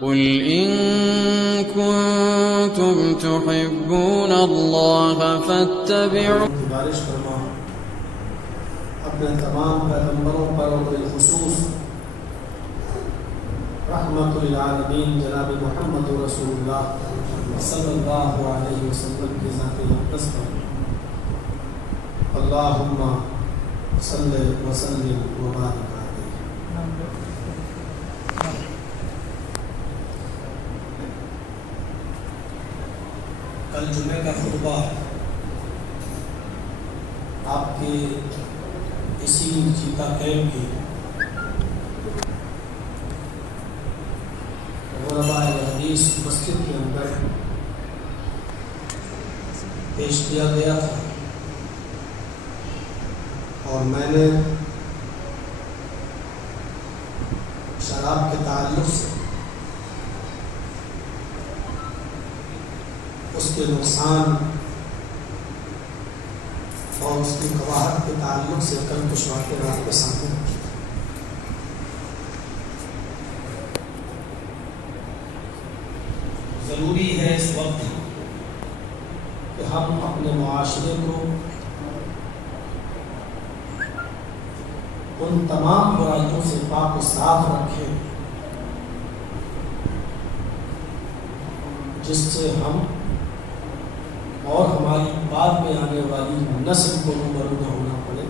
قل إن كنتم تحبون الله فاتبعوا بارش فرما اپنے تمام پیغمبروں پر اور بالخصوص رحمت للعالمین جناب محمد رسول اللہ صلی اللہ علیہ وسلم کی ذات اقدس پر اللہم صلی وسلم وبارک علیہ۔ کل جمعہ کا خطبہ آپ کے اسی جیتا کیمپ کی غرباء حدیث مسجد کے اندر پیش کیا گیا تھا، اور میں نے شراب کے تعلق سے اس کے نقصان اور اس کی قواعد کے تعلق سے کل کچھ واقعات آپ کے سامنے رکھی۔ ضروری ہے اس وقت کہ ہم اپنے معاشرے کو ان تمام برائیوں سے پاک و صاف رکھیں جس سے ہم اور ہماری بعد میں آنے والی نسل کو روبرو نہ ہونا پڑے۔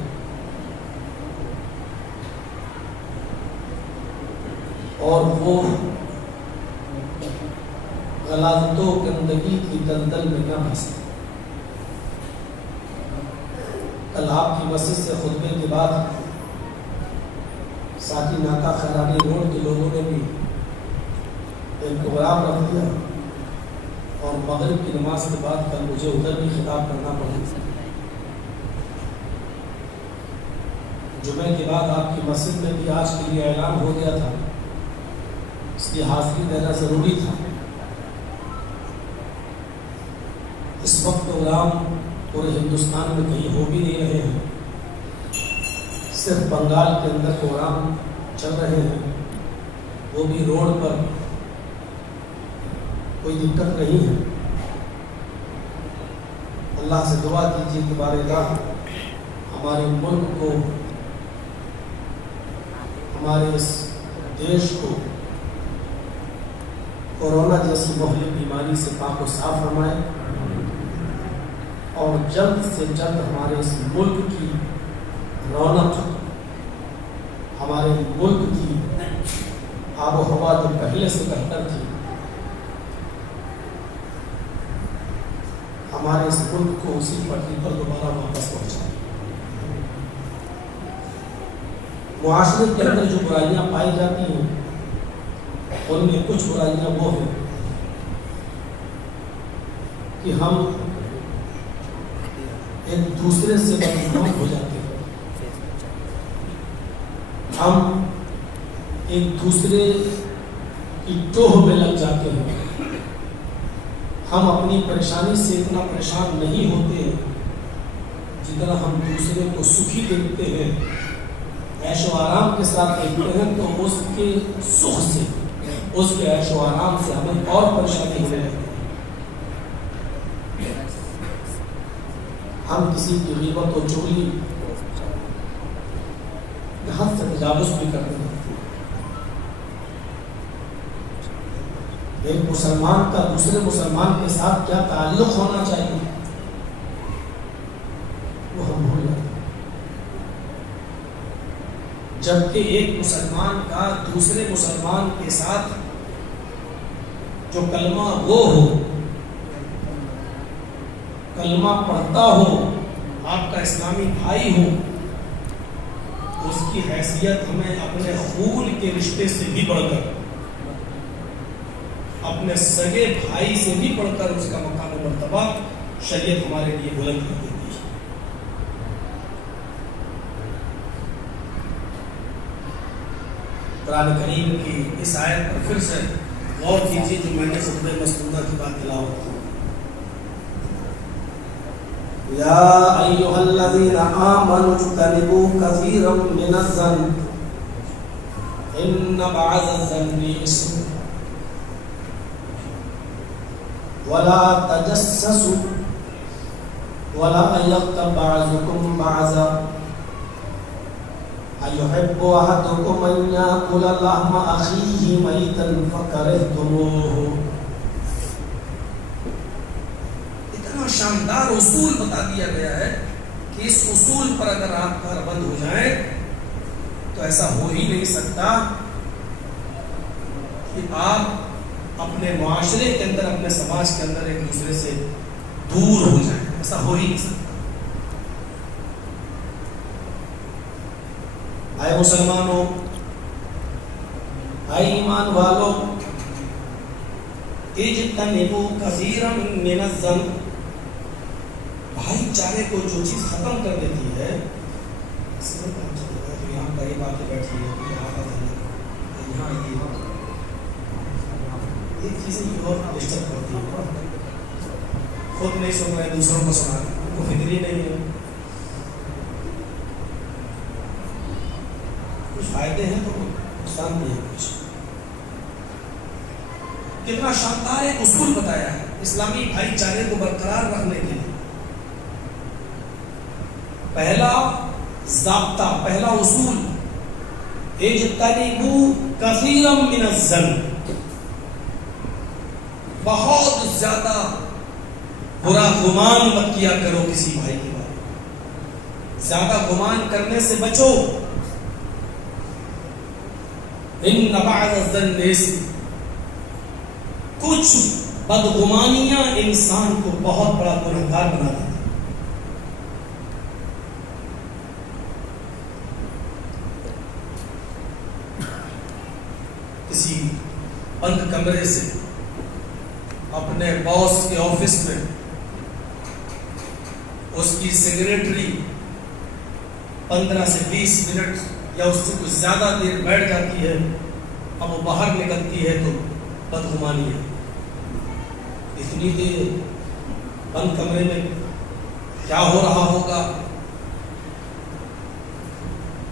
اور وہ غلاظتوں گندگی کی دلدل میں نہ پھنسے۔ کل آپ کی مسجد سے خطبے کے بعد ساکی ناکا خیرانی روڈ کے لوگوں نے بھی ایک پروگرام رکھ دیا، اور مغرب کی نماز کے بعد کل مجھے ادھر بھی خطاب کرنا پڑا۔ جمعے کے بعد آپ کی مسجد میں بھی آج کے لیے اعلان ہو گیا تھا، اس کی حاضری دینا ضروری تھا۔ اس وقت پروگرام پورے ہندوستان میں کہیں ہو بھی نہیں رہے ہیں، صرف بنگال کے اندر پروگرام چل رہے ہیں، وہ بھی روڈ پر، کوئی دقت نہیں ہے۔ اللہ سے دعا کیجیے کہ بار اللہ ہمارے ملک کو، ہمارے اس دیش کو کورونا جیسی مہلک بیماری سے پاک و صاف فرمائے، اور جلد سے جلد ہمارے اس ملک کی رونق، ہمارے ملک کی آب و ہوا جو پہلے سے بہتر تھی، ہمارے اس ملک کو اسی پٹری پر دوبارہ واپس پہنچائے۔ معاشرے کے اندر جو برائیاں پائی جاتی ہیں ان میں کچھ برائیاں وہ ہیں کہ ہم ایک دوسرے سے بدنام ہو جاتے ہیں، ہم ایک دوسرے کی ٹوہ میں لگ جاتے ہیں، ہم اپنی پریشانی سے اتنا پریشان نہیں ہوتے جتنا ہم دوسرے کو سکھی دیکھتے ہیں، عیش و آرام کے ساتھ دیکھتے ہیں، تو اس کے سکھ سے، اس کے عیش و آرام سے ہمیں اور پریشانی ہونے لگتی ہے۔ ہم کسی کی غیبت و چغلی حد سے تجاوز بھی کرتے ہیں۔ ایک مسلمان کا دوسرے مسلمان کے ساتھ کیا تعلق ہونا چاہیے وہ ہم بھول جاتے ہیں، جبکہ ایک مسلمان کا دوسرے مسلمان کے ساتھ جو کلمہ وہ ہو، کلمہ پڑھتا ہو، آپ کا اسلامی بھائی ہو، اس کی حیثیت ہمیں اپنے خون کے رشتے سے بھی بڑھ کر، اپنے سگے بھائی سے بھی بڑھ کر اس کا مقام و مرتبہ شریعت ہمارے لیے بلند کر دیتی ہے۔ قرآن کریم کی اس آیت پر پھر سے غور کیجیے جو میں نے خطبہ مسعودہ کی بات تلاوت کی۔ یا ایھا الذین آمنوا اجتنبوا کثیرا من الظن، ان بعض الظن اسم ولا تجسسوا ولا يغتب بعضكم بعضا أيحب أحدكم أن يأكل لحم أخيه ميتا فكرهتموه. اتنا شاندار اصول بتا دیا گیا ہے کہ اس اصول پر اگر آپ کاربند ہو جائیں تو ایسا ہو ہی نہیں سکتا کہ آپ اپنے معاشرے کے اندر، اپنے سماج کے اندر ایک دوسرے سے دور ہو جائیں. ایسا ہو ہی نہیں سکتا. اے مسلمانوں، اے ایمان والوں، اجتنبوا کثیرا من الظن، بھائی چارے کو جو چیز ختم کر دیتی ہے، یہاں قریب آ کے بیٹھی ہے، یہاں یہ چیزیں بہت ڈسٹرب کرتی ہیں. خود نہیں سن رہے، دوسروں کو سنا رہے، ان کو فکر ہی نہیں ہے. کچھ فائدے ہیں تو نقصان بھی ہے کچھ. کتنا شاندار ایک اصول بتایا ہے اسلامی بھائی چارے کو برقرار رکھنے کے لیے. پہلا ضابطہ، پہلا اصول، اجتنبوا کثیرا من الظن، بہت زیادہ برا گمان مت کیا کرو کسی بھائی کے بارے میں، زیادہ گمان کرنے سے بچو. ان بعض الظن اسم، کچھ بدگمانیاں انسان کو بہت بڑا گنہگار بنا دیتی. کسی بند کمرے سے اپنے باس کے آفس میں اس کی سیکریٹری 15 سے 20 منٹ یا اس سے کچھ زیادہ دیر بیٹھ جاتی ہے، اب وہ باہر نکلتی ہے تو بدگمانی ہے. اتنی دیر بند کمرے میں کیا ہو رہا ہوگا،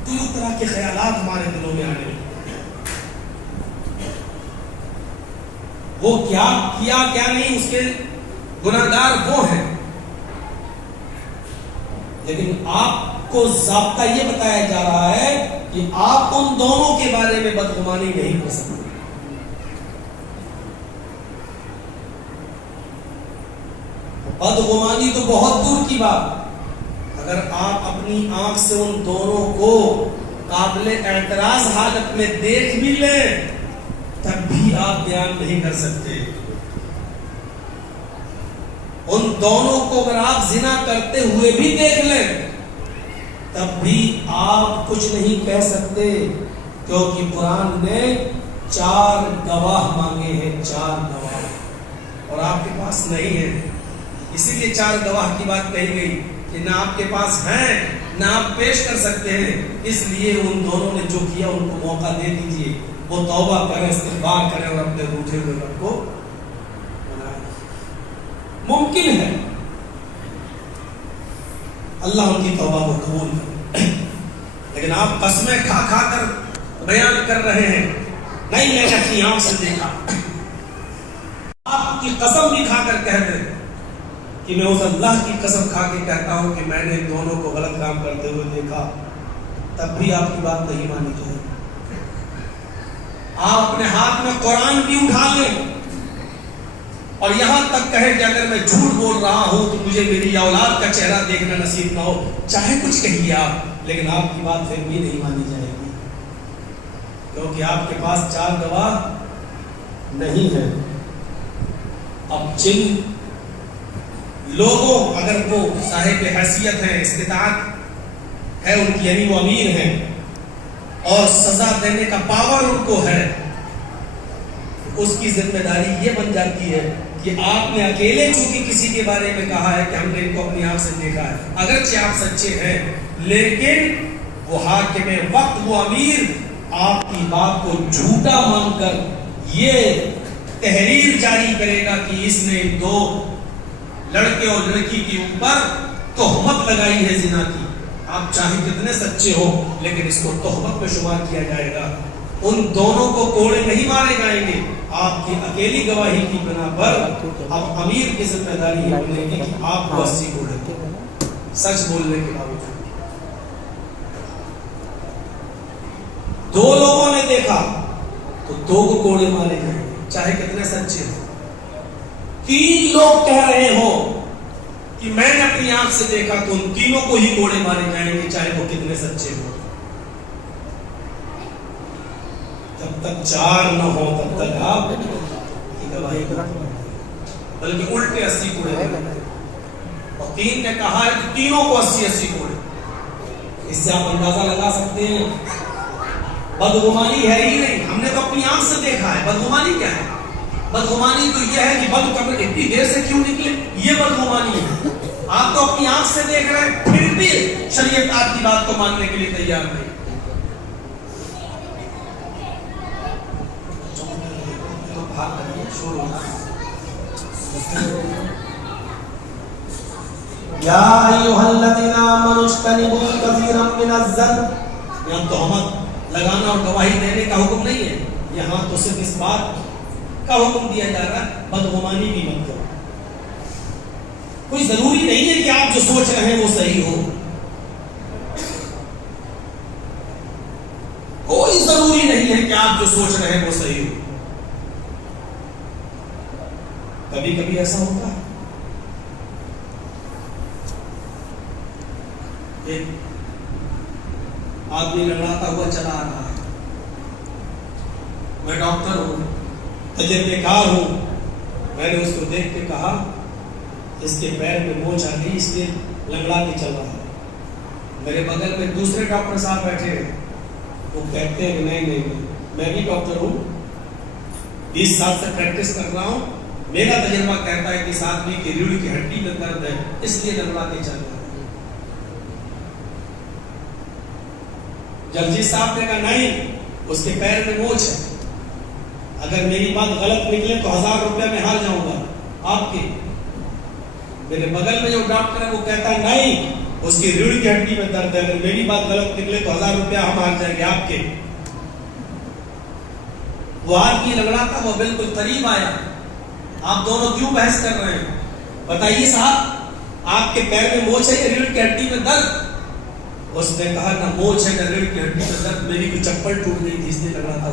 طرح طرح کے خیالات ہمارے دلوں میں آنے لگے. وہ کیا کیا کیا نہیں، اس کے گناہگار وہ ہیں. لیکن آپ کو ضابطہ یہ بتایا جا رہا ہے کہ آپ ان دونوں کے بارے میں بدگمانی نہیں کر سکتے. بدگمانی تو بہت دور کی بات، اگر آپ اپنی آنکھ سے ان دونوں کو قابل اعتراض حالت میں دیکھ بھی لیں تب بھی آپ بیان نہیں کر سکتے. ان دونوں کو اگر آپ زنا کرتے ہوئے بھی دیکھ لیں تب بھی آپ کچھ نہیں کہہ سکتے، کیونکہ قرآن نے 4 گواہ مانگے ہیں، 4 گواہ، اور آپ کے پاس نہیں ہے. اسی لیے 4 گواہ کی بات کہی گئی کہ نہ آپ کے پاس ہیں نہ آپ پیش کر سکتے ہیں. اس لیے ان دونوں نے جو کیا ان کو موقع دے دیجیے، وہ توبہ کریں، استغفار کریں اور اپنے روٹھے ہوئے رب کو منائیں. ممکن ہے اللہ ان کی توبہ کو قبول کرے، لیکن آپ قسمیں کھا کھا کر بیان کر رہے ہیں، نہیں میں نے اپنی آنکھ سے دیکھا. آپ کی قسم بھی کھا کر کہہ دیں کہ میں اس اللہ کی قسم کھا کے کہتا ہوں کہ میں نے دونوں کو غلط کام کرتے ہوئے دیکھا، تب بھی آپ کی بات نہیں مانی جائے. آپ اپنے ہاتھ میں قرآن بھی اٹھا لیں اور یہاں تک کہیں کہ اگر میں جھوٹ بول رہا ہوں تو مجھے میری اولاد کا چہرہ دیکھنا نصیب نہ ہو، چاہے کچھ کہیے آپ، لیکن آپ کی بات پھر بھی نہیں مانی جائے گی، کیونکہ آپ کے پاس 4 گواہ نہیں ہے. اب جن لوگوں، اگر وہ صاحب حیثیت ہیں، استطاعت ہے ان کی، یعنی وہ امیر ہیں اور سزا دینے کا پاور ان کو ہے، اس کی ذمہ داری یہ بن جاتی ہے کہ آپ نے اکیلے چونکہ کسی کے بارے میں کہا ہے کہ ہم نے ان کو اپنی آنکھ سے دیکھا ہے، اگرچہ آپ سچے ہیں، لیکن وہ حاکم وقت، وہ امیر آپ کی بات کو جھوٹا مان کر یہ تحریر جاری کرے گا کہ اس نے 2 لڑکے اور لڑکی کے اوپر تہمت لگائی ہے زنا کی. آپ چاہے کتنے سچے ہو لیکن اس کو تہمت میں شمار کیا جائے گا. ان دونوں کو کوڑے نہیں مارے جائیں گے. آپ کی اکیلی گواہی کی بنا پر اب امیر کی ذمہ داری یہ بنے گی کہ آپ کو 80 کوڑے سچ بولنے کے باوجود. دو لوگوں نے دیکھا تو 2 کو کوڑے مارے جائیں گے چاہے کتنے سچے ہوں. 3 لوگ کہہ رہے ہوں کہ میں نے اپنی آنکھ سے دیکھا تو ان تینوں کو ہی کوڑے مارے جائیں گے چاہے وہ کتنے سچے ہوں. جب تک 4 نہ ہو تب تک آپ کی گواہی بلکہ الٹے 80 کوڑے اور 3 نے کہا ہے کہ تینوں کو 80 کوڑے. اس سے آپ اندازہ لگا سکتے ہیں بدگمانی ہے ہی نہیں. ہم نے تو اپنی آنکھ سے دیکھا ہے. بدگمانی کیا ہے؟ بدگمانی تو یہ ہے کہ بد کرنے اتنی دیر سے کیوں نکلے, یہ بدگمانی ہے. آپ تو اپنی آنکھ سے دیکھ رہے ہیں پھر بھی شریعت آپ کی بات کو ماننے کے لیے تیار نہیں. یا ایھا الذین آمنوا اجتنبوا کثیرا من الظن. یہاں تہمت لگانا اور گواہی دینے کا حکم نہیں ہے, یہاں تو صرف اس بات کا حکم دیا جا رہا ہے بدگمانی بھی مت کرو. کوئی ضروری نہیں ہے کہ آپ جو سوچ رہے ہیں وہ صحیح ہو. کوئی ضروری نہیں ہے کہ آپ جو سوچ رہے ہیں وہ صحیح ہو. کبھی کبھی ایسا ہوتا ہے ایک آدمی لڑاتا ہوا چلا آ رہا ہے. میں ڈاکٹر ہوں, تجربے کار ہوں. میں نے اس کو دیکھ کے کہا اس کے پیر میں موچ آ گئی اس لیے لنگڑا کے چل رہا ہے. میرے بغل میں دوسرے ڈاکٹر صاحب بیٹھے ہیں, وہ کہتے ہیں نہیں میں بھی ڈاکٹر ہوں, 20 سال سے پریکٹس کر رہا ہوں, میرا تجربہ کہتا ہے کہ اس آدمی کی ریڑھ کی ہڈی میں درد ہے اس لیے لنگڑا کے چل رہا ہے. جرجی صاحب نے کہا نہیں اس کے پیر میں موچ ہے, اگر میری بات غلط نکلے تو 1000 روپے میں ہار جاؤں گا آپ کے. میرے بغل میں جو ڈاکٹر ہے وہ کہتا ہے نہیں اس کی ریڑھ کی ہڈی میں درد ہے, اگر میری بات غلط نکلے تو 1000 روپے ہم ہار جائیں گے آپ کے. وہ آدمی لگڑا تھا, وہ بالکل قریب آیا. آپ دونوں کیوں بحث کر رہے ہیں؟ بتائیے صاحب آپ کے پیر میں موچ ہے یا ریڑھ کی ہڈی میں درد؟ اس نے کہا نہ موچ ہے نہ ریڑھ کی ہڈی میں درد, میری کوئی چپل ٹوٹ گئی تھی اس لیے لگڑا تھا.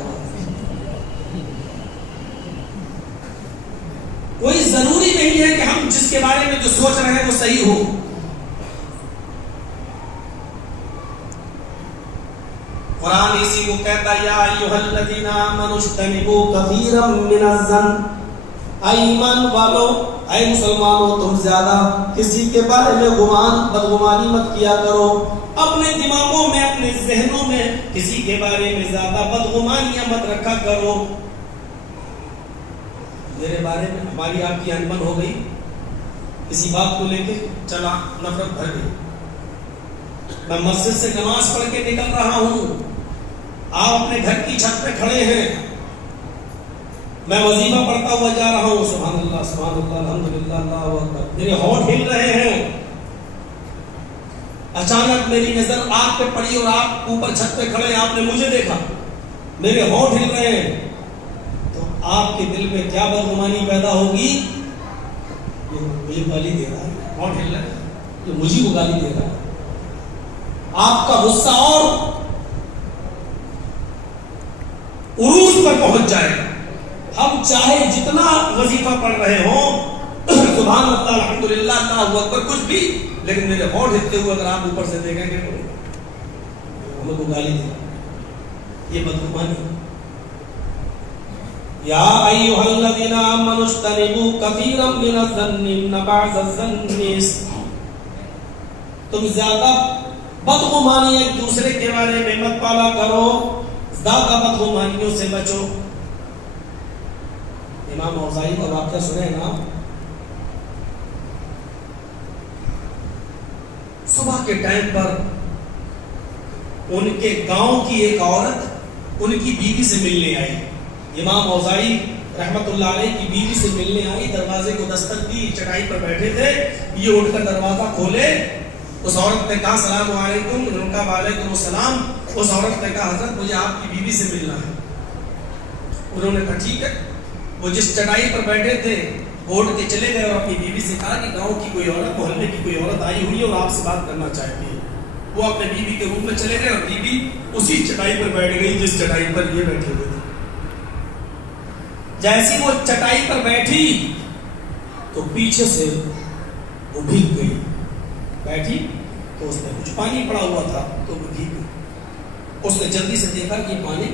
کوئی ضروری نہیں ہے کہ ہم جس کے بارے میں جو سوچ رہے ہیں وہ صحیح ہو. قرآن اسی کو کہتا ہے یا ایھا الذین آمنوا اجتنبوا کثیرا من الظن. اے ایمان والو, اے مسلمانوں, تم زیادہ کسی کے بارے میں بدگمانی مت کیا کرو. اپنے دماغوں میں اپنے ذہنوں میں کسی کے بارے میں زیادہ بدگمانیاں مت رکھا کرو. میرے بارے میں ہماری آپ کی انبن ہو گئی کسی بات کو لے کے, چلا نفرت بھر گئی. میں مسجد سے نماز پڑھ کے نکل رہا ہوں, آپ اپنے گھر کی چھت پہ کھڑے ہیں, میں وظیفہ پڑھتا ہوا جا رہا ہوں, سبحان اللہ الحمدللہ اللہ اکبر, میرے ہونٹ ہل رہے ہیں. اچانک میری نظر آپ پہ پڑی اور آپ اوپر چھت پہ کھڑے, آپ نے مجھے دیکھا, میرے ہونٹ ہل رہے ہیں. تو آپ کے دل میں کیا بدگمانی پیدا ہوگی؟ یہ مجھے گالی دے رہا ہے, ہونٹ ہل رہا ہے, یہ مجھے کو گالی دے رہا ہے. آپ کا غصہ اور عروج پر پہنچ جائے. ہم چاہے جتنا وظیفہ پڑھ رہے ہوں, سبحان اللہ الحمدللہ اللہ اکبر کچھ بھی, لیکن میرے ہونٹ ہلتے ہوئے اگر آپ اوپر سے دیکھیں گے ہمیں کو گالی دے, یہ بدگمانی. یا ایھا الذین آمنوا اجتنبوا کثیرا من الظن ان بعض الظن. تم زیادہ بدگمانی ایک دوسرے کے بارے میں مت پالا کرو, زیادہ بدگمانیوں سے بچو. امام اوزاعی کا واقعہ سنے نا, صبح کے ٹائم پر ان کے گاؤں کی ایک عورت ان کی بیوی سے ملنے آئی. امام اوزاعی رحمت اللہ علیہ کی بیوی سے ملنے آئی, دروازے کو دستک دی, چٹائی پر بیٹھے تھے, یہ اٹھ کر دروازہ کھولے. اس عورت نے کہا السلام علیکم, انہوں نے کہا وعلیکم السلام. اس عورت نے کہا حضرت مجھے آپ کی بیوی سے ملنا ہے. انہوں نے کہا ٹھیک ہے. وہ جس چٹائی پر بیٹھے تھے اٹھ کے چلے گئے اور اپنی بیوی سے کہا کہ گاؤں کی کوئی عورت, محلے کی کوئی عورت آئی ہوئی ہے اور آپ سے بات کرنا چاہتی ہے. وہ اپنے بیوی کے روم میں چلے گئے اور بیوی اسی چٹائی پر بیٹھ گئی جس چٹائی پر یہ بیٹھے ہوئے تھے. جیسی وہ چٹائی پر بیٹھی تو پیچھے سے وہ بھیگ گئی. بیٹھی تو اس میں کچھ پانی پڑا ہوا تھا تو وہ بھیگ گئی. اس نے جلدی سے دیکھا کہ پانی,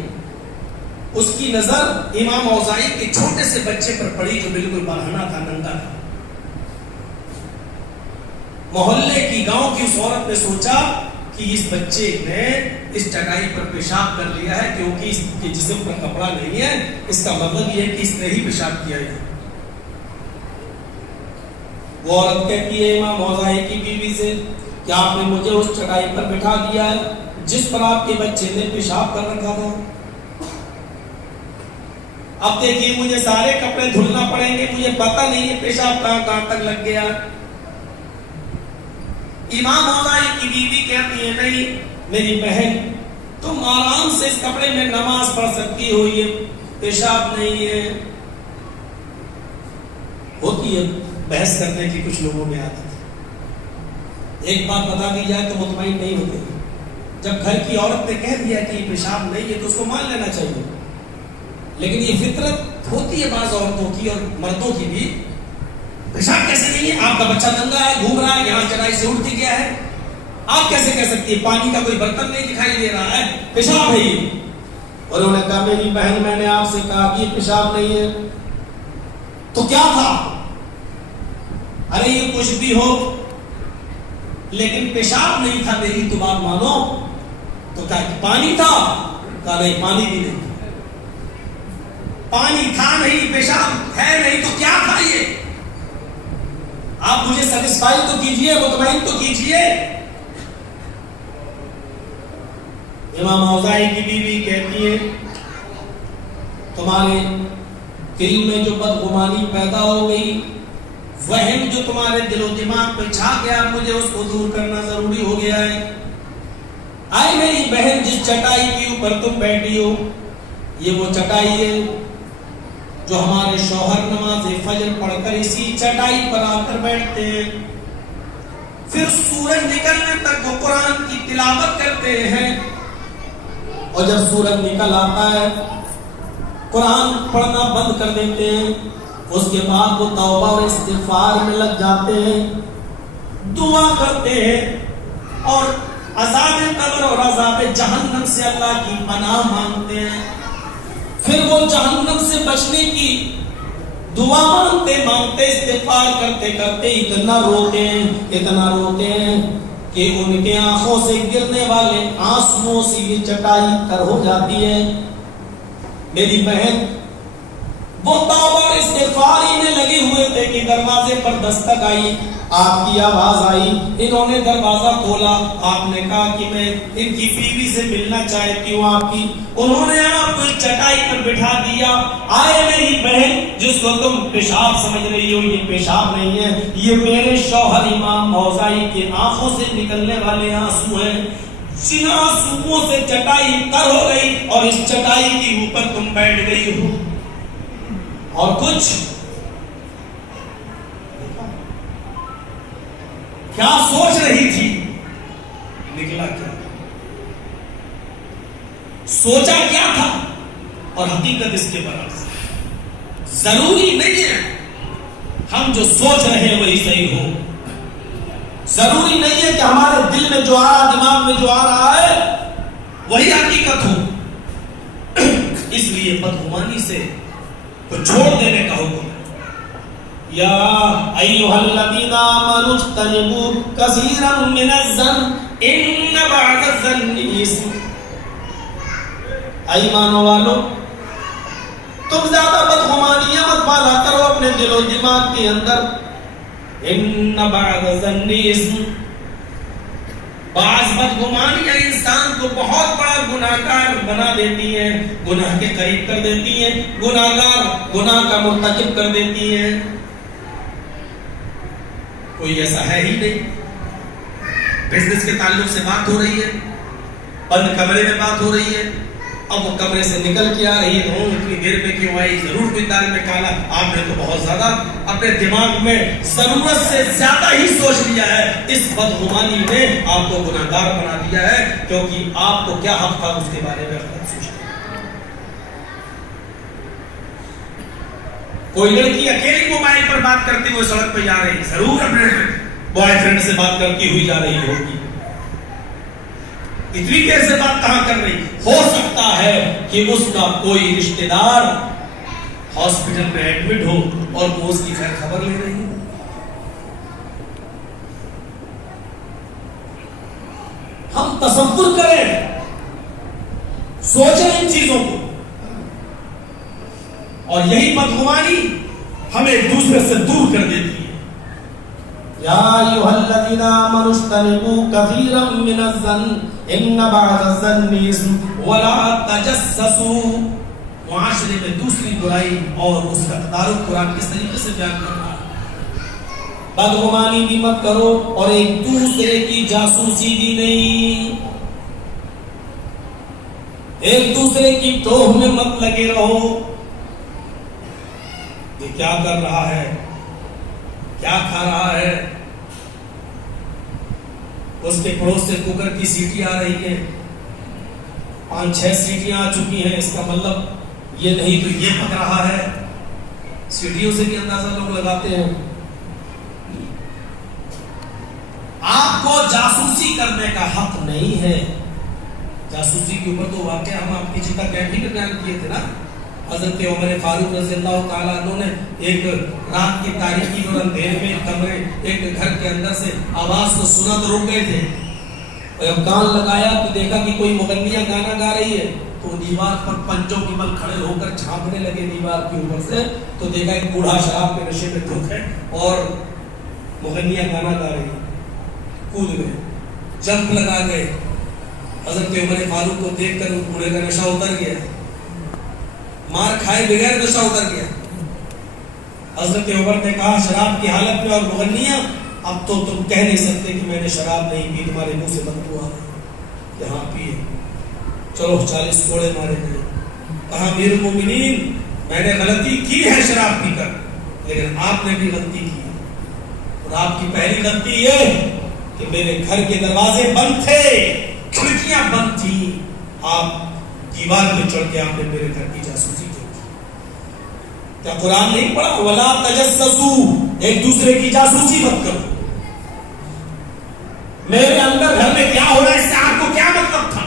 اس کی نظر امام اوزاعی کے چھوٹے سے بچے پر پڑی جو بالکل برہنہ تھا, ننگا تھا. محلے کی, گاؤں کی اس عورت نے سوچا کہ اس بچے نے اس چٹائی پر پیشاب کر لیا ہے, کیونکہ اس کے جسم پر کپڑا نہیں ہے, اس کا مطلب یہ ہے کہ اس نے ہی پیشاب کیا ہے. وہ عورت کہتی ہے امام اوزاعی کی بیوی سے کہ آپ نے مجھے اس چٹائی پر بٹھا دیا ہے جس پر آپ کے بچے نے پیشاب کر رکھا تھا. اب دیکھیے مجھے سارے کپڑے دھلنا پڑیں گے, مجھے پتہ نہیں ہے پیشاب کہاں کہاں تک لگ گیا. امام اوزاعی کی بیوی کہتی ہے نہیں میری بہن, تم آرام سے اس کپڑے میں نماز پڑھ سکتی ہو, یہ پیشاب نہیں ہے. ہوتی ہے بحث کرنے کی کچھ لوگوں میں عادت. ایک بات بتا دی جائے تو مطمئن نہیں ہوتے. جب گھر کی عورت نے کہہ دیا کہ یہ پیشاب نہیں ہے تو اس کو مان لینا چاہیے. لیکن یہ فطرت ہوتی ہے بعض عورتوں کی اور مردوں کی بھی. پیشاب کیسے نہیں ہے, آپ کا بچہ ننگا ہے, گھوم رہا ہے, یہاں چٹائی سے اٹھ گیا ہے, آپ کیسے کہہ سکتی ہے؟ پانی کا کوئی برتن نہیں دکھائی دے رہا ہے, پیشاب ہے یہ. اور انہوں نے کہا میری بہن میں نے آپ سے کہا کہ یہ پیشاب نہیں ہے تو کیا تھا؟ ارے یہ کچھ بھی ہو لیکن پیشاب نہیں تھا, میری تو بات مانو. تو کہا کہ پانی تھا, کہا نہیں پانی بھی نہیں. پانی تھا نہیں, پیشاب ہے نہیں, تو کیا تھا یہ؟ آپ مجھے سیٹسفائی تو کیجئے, مطمئن تو کیجئے. امام اوزاعی کی بیوی کہتی ہے تمہارے دل میں جو بدگمانی پیدا ہو گئی, وہم جو تمہارے دل و دماغ پہ چھا گیا, مجھے اس کو دور کرنا ضروری ہو گیا ہے. آئے میری بہن, جس چٹائی کے اوپر تم بیٹھی ہو یہ وہ چٹائی ہے جو ہمارے شوہر نماز فجر پڑھ کر اسی چٹائی پر آ کر بیٹھتے ہیں, پھر سورج نکلنے تک وہ قرآن کی تلاوت کرتے ہیں, اور جب سورج نکل آتا ہے قرآن پڑھنا بند کر دیتے ہیں. اس کے بعد وہ توبہ اور استغفار میں لگ جاتے ہیں, دعا کرتے ہیں اور عذاب قبر اور عذاب جہنم سے اللہ کی پناہ مانگتے ہیں. پھر وہ جہنم سے بچنے کی دعا مانگتے استغفار کرتے کرتے اتنا روتے ہیں کہ ان کے آنکھوں سے گرنے والے آنسوؤں سے یہ چٹائی تر ہو جاتی ہے. میری بہن وہ توبہ اور استغفار ہی میں لگے ہوئے تھے کہ دروازے پر دستک آئی, آپ کی آواز آئی, انہوں نے دروازہ کھولا, آپ نے کہا کہ میں ان کی بیوی سے ملنا چاہتی ہوں آپ کی. انہوں نے آپ کو چٹائی پر بٹھا دیا. آئے میری بہن, جس کو تم پیشاب سمجھ رہی ہو یہ پیشاب نہیں ہے, یہ میرے شوہر امام اوزاعی کے آنکھوں سے نکلنے والے آنسو ہیں. جن آنسوؤں سے چٹائی تر ہو گئی اور اس چٹائی کے اوپر تم بیٹھ گئی ہو. اور کچھ کیا سوچ رہی تھی, نکلا کیا, سوچا کیا تھا, اور حقیقت اس کے برعکس. ضروری نہیں ہے ہم جو سوچ رہے ہیں وہی صحیح ہو. ضروری نہیں ہے کہ ہمارے دل میں جو آ رہا, دماغ میں جو آ رہا ہے وہی حقیقت ہو. اس لیے بدگمانی سے کو چھوڑ دینے کا حکم ہے. یا ایھا الذین آمنوا اجتنبوا کثیرا من الظن ان بعض الظن اثم. ایمان والو, تم زیادہ بدگمانیاں مت پالا کرو اپنے دل و دماغ کے اندر. ان بعض الظن اثم, بعض بدگمانیاں انسان کو بہت بڑا گناہگار بنا دیتی ہیں, گناہ کے قریب کر دیتی ہیں, گناہ کا مرتکب کر دیتی ہیں. کوئی ایسا ہے ہی نہیں. بزنس کے تعلق سے بات ہو رہی ہے, بند کمرے میں بات ہو رہی ہے, اب وہ کمرے سے نکل کے آ رہی ہے، اتنی دیر میں کیوں آئی، ضرور کوئی دال میں کھانا. آپ نے تو بہت زیادہ اپنے دماغ میں ضرورت سے زیادہ ہی سوچ لیا ہے. اس بدگمانی نے آپ کو گناہگار بنا دیا ہے، کیونکہ آپ کو کیا حق تھا اس کے بارے میں غلط سوچنے. کوئی لڑکی اکیلی موبائل پر بات کرتی ہوئے سڑک پہ جا رہی، ضرور اپنے بوائے فرینڈ سے بات کرتی ہوئی جا رہی ہوگی. اتنی دیر سے بات کہاں کر رہی؟ ہو سکتا ہے کہ اس کا کوئی رشتہ دار ہاسپٹل میں ایڈمٹ ہو اور وہ اس کی خیر خبر لے رہی ہو. ہم تصور کریں، سوچیں ان چیزوں کو، اور یہی بدگمانی ہمیں ایک دوسرے سے دور کر دیتی ہے. یا ایھا الذین آمنوا اجتنبوا کثیرا من الظن ان بعض الظن اثم ولا تجسسوا. معاشرے میں دوسری برائی اور اس کا تعارف قرآن کس طریقے سے بیان کر رہا ہے. بدگمانی بھی مت کرو اور ایک دوسرے کی جاسوسی بھی نہیں. ایک دوسرے کی ٹوہ میں مت لگے رہو. یہ کیا کر رہا ہے، کیا کھا رہا ہے، اس کے پڑوس سے کوکر کی سیٹی آ رہی ہے، 5-6 سیٹیاں آ چکی ہیں، اس کا مطلب یہ نہیں تو یہ پک رہا ہے. سیٹیوں سے بھی اندازہ لوگ لگاتے ہیں. آپ کو جاسوسی کرنے کا حق نہیں ہے. جاسوسی کے اوپر تو واقعہ ہم آپ کی چتا کینٹی میں بیان کیے تھے نا. حضرت عمر فاروق رضی اللہ تعالیٰ عنہ نے ایک رات کی تاریکی اور اندھیرے میں کمرے ایک گھر کے اندر سے آواز کو سنا تو رک گئے تھے. جب کان لگایا تو دیکھا کہ کوئی مغنیہ گانا گا رہی ہے، تو دیوار پر پنجوں کی بل کھڑے ہو کر چھانپنے لگے دیوار کے اوپر سے. تو دیکھا ایک بوڑھا شراب کے نشے میں دھت ہے اور مغنیہ گانا گا رہی ہے. کود گئے، جمپ لگا گئے. حضرت عمر فاروق کو دیکھ کر اس بوڑھے کا نشہ اتر گیا، مار کھائے بغیر نشہ اتر گیا. حضرت عمر نے کہا شراب کی حالت میں اور مغنیہ، اب تو تم کہہ نہیں سکتے کہ میں نے شراب نہیں پی، تمہارے منہ سے بدبو آ رہی ہے. یہاں پیے، چلو 40 کوڑے مارے گئے. کہا امیر المومنین میں نے غلطی کی ہے شراب پی کر، لیکن آپ نے بھی غلطی کی ہے. اور آپ کی پہلی غلطی یہ کہ میرے گھر کے دروازے بند تھے، کھڑکیاں بند تھی، آپ دیوار پہ چڑھ کے آپ نے میرے گھر کی جاسوسی کی. کیا قرآن نہیں پڑھا؟ ولا تجسسوا، ایک دوسرے کی جاسوسی مت کرو. میرے اندر گھر میں کیا ہو رہا ہے اس سے آپ کو کیا مطلب تھا؟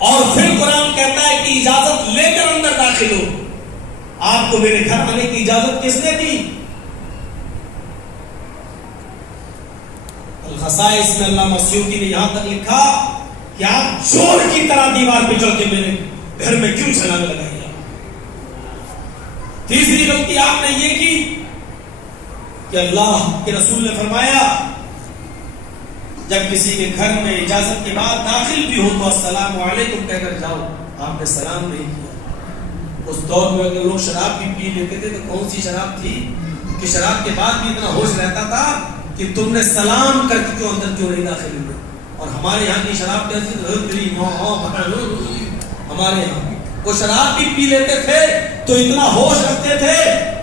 اور پھر قرآن کہتا ہے کہ اجازت لے کر اندر داخل ہو. آپ کو میرے گھر آنے کی اجازت کس نے دی؟ الخصائص میں علامہ سیوطی نے یہاں تک لکھا کہ آپ چور کی طرح دیوار پہ چڑھ کے میرے گھر میں کیوں چھلانگ لگائی. تیسری غلطی آپ نے یہ کی کہ اللہ کے رسول نے فرمایا جب کسی کے گھر میں اجازت کے بعد داخل بھی ہو تو السلام علیکم کہہ کر جاؤ. آپ نے سلام نہیں کیا. اس دور میں اگر لوگ شراب بھی پی لیتے تھے تو کون سی شراب تھی کہ شراب کے بعد بھی اتنا ہوش رہتا تھا کہ تم نے سلام کر کے اندر کیوں نہیں داخل ہوئے. اور ہمارے یہاں کی شراب کیسی، ہمارے یہاں وہ شراب بھی پی لیتے تھے تو اتنا ہوش رکھتے تھے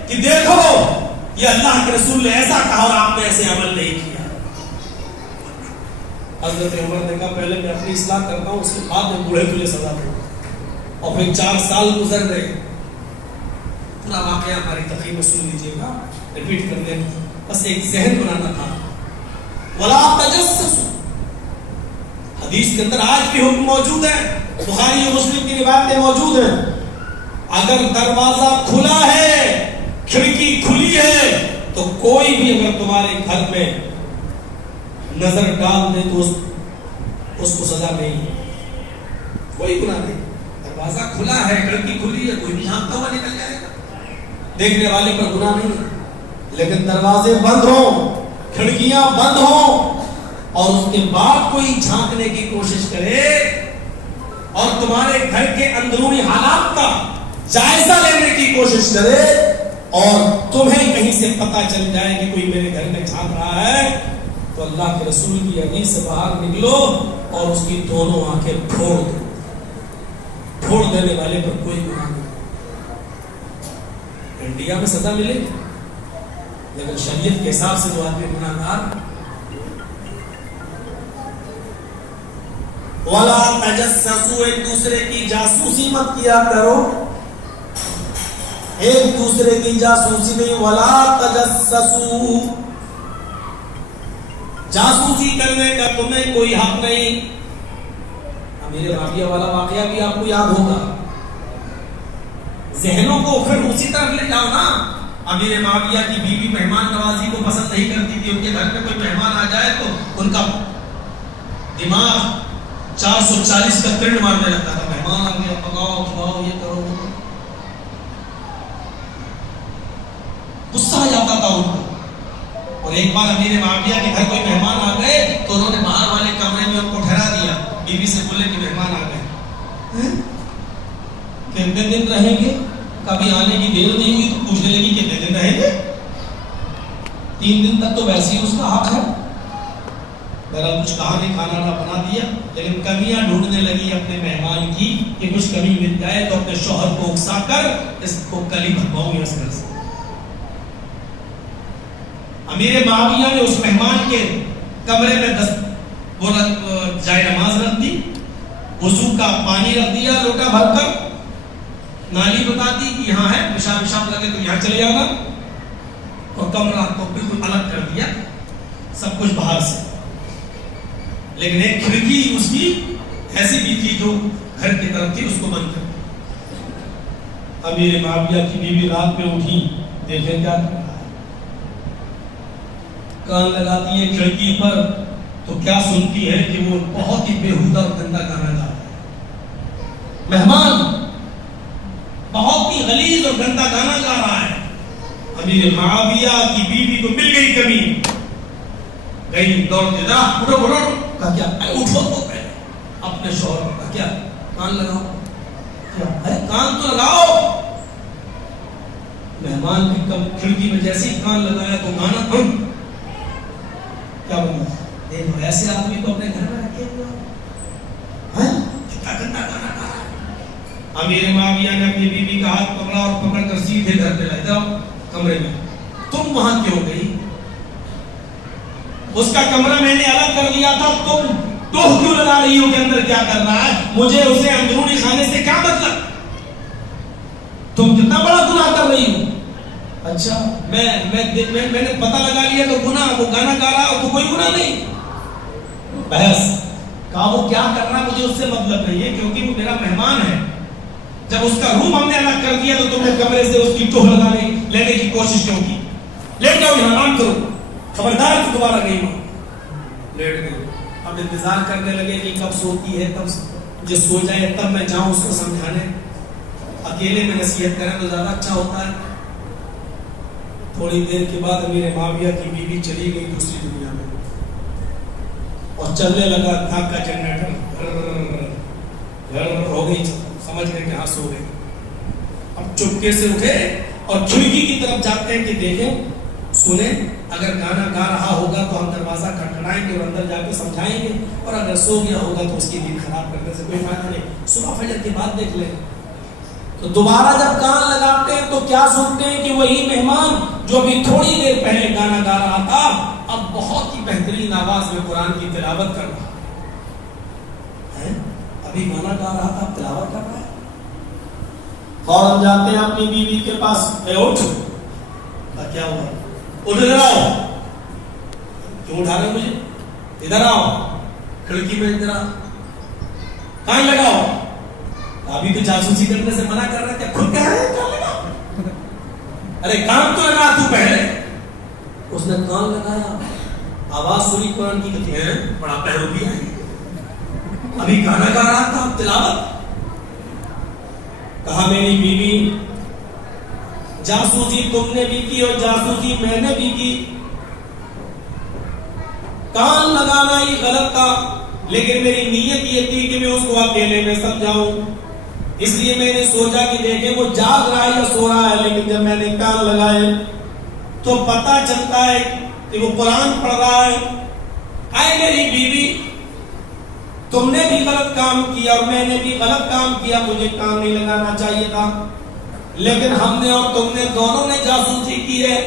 کہ دیکھو یہ اللہ کے رسول نے ایسا کہا اور آپ نے ایسے عمل نہیں کیا. حضرت عمر نے کہا پہلے میں اپنی اصلاح کرتا ہوں، اس کے بعد میں بوڑھے تجھے سزا دوں. اور پھر 4 سال گزر گئے. پورا واقعہ ہماری تقریر میں سن لیجیے گا، ریپیٹ کر دیں، بس ایک ذہن بنانا تھا. ولا تجسسوا، حدیث کے اندر آج بھی حکم موجود ہے، بخاری اور مسلم کی روایتیں موجود ہیں. اگر دروازہ کھلا ہے، کھڑکی کھلی ہے، تو کوئی بھی اگر تمہارے گھر میں نظر ڈال دے تو اس کو سزا نہیں، کوئی گناہ نہیں. دروازہ کھلا ہے، کھڑکی کھلی ہے، کوئی بھی جھانکتا ہوا نکل جائے گا، دیکھنے والے پر گناہ نہیں. لیکن دروازے بند ہوں، کھڑکیاں بند ہوں اور اس کے بعد کوئی جھانکنے کی کوشش کرے اور تمہارے گھر کے اندرونی حالات کا جائزہ لینے کی کوشش کرے اور تمہیں کہیں سے پتہ چل جائے کہ کوئی میرے گھر میں جھانک رہا ہے، تو اللہ کے رسول کی حدیث سے باہر نکلو اور اس کی دونوں آنکھیں پھوڑ دو. پھوڑ دینے والے پر کوئی گناہ نہیں. انڈیا میں سزا ملے گی لیکن شریعت کے حساب سے جو آدمی گناہ گار. وَلَا تَجَسَّسُوا، ایک دوسرے کی جاسوسی مت کیا کرو. ایک دوسرے کی جاسوسی نہیں. وَلَا تَجَسَّسُوا، جاسوسی کرنے کا تمہیں کوئی حق نہیں. میرے معاویہ والا واقعہ بھی آپ کو یاد ہوگا. ذہنوں کو پھر اسی طرف لے جاؤ نا. امیر معاویہ کی بیوی مہمان نوازی کو پسند نہیں کرتی تھی. ان کے گھر میں کوئی مہمان آ جائے تو ان کا دماغ 440 کا کرنٹ مارنے لگتا تھا. مہمان آ گیا، پکاؤ کھلاؤ، یہ کرو. غصہ آ جاتا تھا ان کو. اور ایک بار امیر معاویہ کے گھر کوئی مہمان آ گئے تو انہوں نے باہر والے کمرے میں ان کو ٹھہرا دیا. بیوی سے بولے کہ مہمان آ گئے، کتنے دن رہیں گے؟ کبھی آنے کی دیر نہیں ہوئی تو پوچھنے لگی کتنے دن رہیں گے؟ 3 دن تک تو ویسے ہی اس کا حق ہے. بہرحال کچھ کہا نہیں، کھانا نہ بنا دیا، لیکن کمیاں ڈھونڈنے لگی اپنے مہمان کی کہ کچھ کمی مل جائے تو اپنے شوہر کو اکسا کر اس کو کلی بھگواؤں گی. اس طرح سے امیر معاویہ نے اس مہمان کے کمرے میں وہ جائے نماز رکھ دی، وضو کا پانی رکھ دیا لوٹا بھر کر، نالی بتا دی کہ یہاں ہے، پیشاب پیشاب لگے تو یہاں چلے جانا، اور کمرہ کو بالکل الگ کر دیا، سب کچھ باہر سے. لیکن ایک کھڑکی اس کی ایسی بھی تھی جو گھر کی طرف تھی، اس کو بند کر دیا. امیر معاویہ کی بیوی رات میں اٹھی، دیکھیں کیا کر رہا ہے. کان لگاتی ہے کھڑکی پر تو کیا سنتی ہے کہ وہ بہت ہی بےہودہ اور گندا گانا گا رہا ہے. مہمان بہت ہی غلیظ اور گندا گانا گا رہا ہے. امیر معاویہ کی بیوی کو مل گئی کمی، گئی دوڑتے، ذرا اٹھو اٹھو. کہا کیا؟ اٹھو تو پہلے اپنے شوہر کو کہا کیا؟ کان لگاؤ. کیا ہے؟ کان تو لگاؤ. مہمان کی کھڑکی میں جیسے ہی کان لگایا تو گانا کیا بنا؟ دیکھو ایسے آدمی کو اپنے گھر میں رکھے ہوا ہے، کتنا گندا گانا گا رہا ہے. امیر معاویہ نے اپنی بیوی کا ہاتھ پکڑا اور پکڑ کر سیدھے گھر پہ لایا. جاؤ کمرے میں. تم وہاں کیوں گئی؟ اس کا کمرہ میں نے الگ کر دیا تھا، تم ٹوہ کیوں لگا رہی ہو کہ اندر کیا کر رہا ہے؟ مجھے اسے اندرونی خانے سے کیا مطلب؟ تم کتنا بڑا گناہ کر رہی ہو. اچھا میں نے پتہ لگا لیا تو گناہ، وہ گانا گا رہا تو کوئی گناہ نہیں. بحث کہا وہ کیا کرنا مجھے اس سے مطلب نہیں ہے، کیونکہ وہ میرا مہمان ہے. جب اس کا روم ہم نے الگ کر دیا تو تم نے کمرے سے اس کی ٹوہ لگانے لینے کی کوشش کیوں کی؟ لیٹ جاؤ یہاں، آرام کرو، خبردار کہ دوبارہ گئی وہاں. لیٹ گئی. اب انتظار کرنے لگے کہ کب سوتی ہے، کب مجھے سو جائے تب میں جاؤں اس کو سمجھانے. اکیلے میں نصیحت کریں تو زیادہ اچھا ہوتا ہے. تھوڑی دیر کے بعد امیر معاویہ کی بیوی چلی گئی دوسری دنیا میں اور چلنے لگا تھا کا جنریٹر ہو گئی. سمجھ گئے کہ ہاں سو گئے. اب چپکے سے اٹھے اور کھڑکی کی طرف جاتے ہیں کہ دیکھیں سنیں، اگر گانا گا رہا ہوگا تو ہم دروازہ کھٹکھٹائیں گے اور اندر جا کے سمجھائیں گے، اور اگر سو گیا ہوگا تو اس کی نیند خراب کرنے سے کوئی فائدہ نہیں، صبح فجر کے بعد دیکھ لیں. تو دوبارہ جب کان لگاتے ہیں تو کیا سنتے ہیں کہ وہی مہمان جو ابھی تھوڑی دیر پہلے گانا گا رہا تھا اب بہت ہی بہترین آواز میں قرآن کی تلاوت کر رہا ہے. ابھی گانا گا رہا تھا، تلاوت کر رہا ہے. فوراً جاتے ہیں اپنی بیوی کے پاس، اے اٹھ. کیا ہوا؟ اٹھ آؤ. کیوں اٹھا رہے مجھے؟ ادھر آؤ، کھڑکی میں ادھر آؤ، کان لگاؤ. ابھی تو جاسوسی کرنے سے منع کر رہے تھے، خود کہہ رہے ہیں کان لگاؤ. ارے کان تو لگا تو پہلے. اس نے کان لگایا، آواز سنی قرآن کی، کہتے ہیں بڑا پہلوی ہے، ابھی گانا گا رہا تھا تلاوت. کہا میری بیوی جاسوسی تم نے بھی کی اور جاسوسی میں نے بھی کی. کان لگانا ہی غلط تھا، لیکن میری نیت یہ تھی کہ میں اس کو اکیلے میں سمجھاؤں. اس لیے میں نے سوچا کہ دیکھیں وہ جاگ رہا ہے یا سو رہا ہے. لیکن جب میں نے کان لگائے تو پتہ چلتا ہے کہ وہ قرآن پڑھ رہا ہے. آئے میری بیوی تم نے بھی غلط کام کیا اور میں نے بھی غلط کام کیا, مجھے کام نہیں لگانا چاہیے تھا, لیکن ہم نے اور تم نے دونوں نے جاسوسی کی ہے.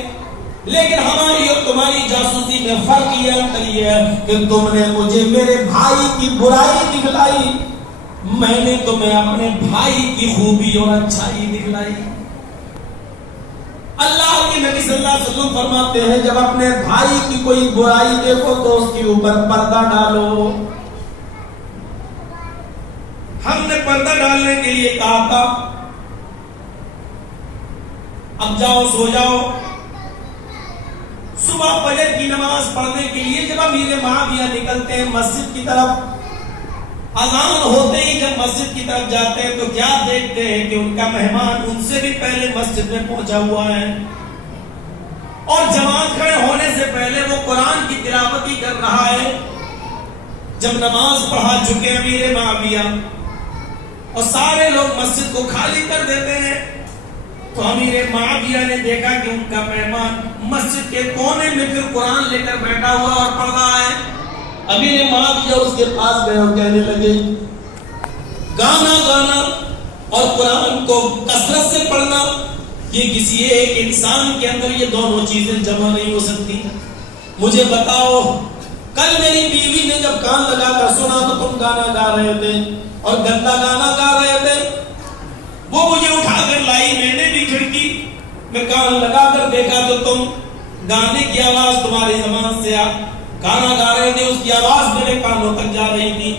لیکن ہماری اور تمہاری جاسوسی میں فرق یہ انتر یہ ہے کہ تم نے مجھے میرے بھائی کی برائی دکھلائی, میں نے تمہیں اپنے بھائی کی خوبی اور اچھائی دکھلائی. اللہ کے نبی صلی اللہ علیہ وسلم فرماتے ہیں جب اپنے بھائی کی کوئی برائی دیکھو تو اس کے اوپر پردہ ڈالو. ہم نے پردہ ڈالنے کے لیے کہا تھا اب جاؤ سو جاؤ. صبح فجر کی نماز پڑھنے کے لیے جب امیر معاویہ نکلتے ہیں مسجد کی طرف, اذان ہوتے ہی جب مسجد کی طرف جاتے ہیں تو کیا دیکھتے ہیں کہ ان کا مہمان ان سے بھی پہلے مسجد میں پہنچا ہوا ہے, اور جماعت کھڑے ہونے سے پہلے وہ قرآن کی تلاوت ہی کر رہا ہے. جب نماز پڑھا چکے امیر معاویہ اور سارے لوگ مسجد کو خالی کر دیتے ہیں تو امیر معاویہ نے دیکھا کہ ان کا مہمان مسجد کے کونے میں پھر قرآن لے کر بیٹھا ہوا اور پڑھ رہا ہے. امیر معاویہ اس کے پاس گئے اور کہنے لگے گانا گانا اور قرآن کو کثرت سے پڑھنا, یہ کسی ایک انسان کے اندر یہ دونوں چیزیں جمع نہیں ہو سکتی. مجھے بتاؤ کل میری بیوی نے جب کان لگا کر سنا تو تم گانا گا رہے تھے اور گندا گانا گا رہے تھے, وہ مجھے اٹھا کر لائی, میں نے بھی کھڑکی میں کان لگا کر دیکھا تو تم گانے کی آواز تمہاری زبان سے گانا گا رہے تھے, اس کی آواز میرے کانوں تک جا رہی تھی.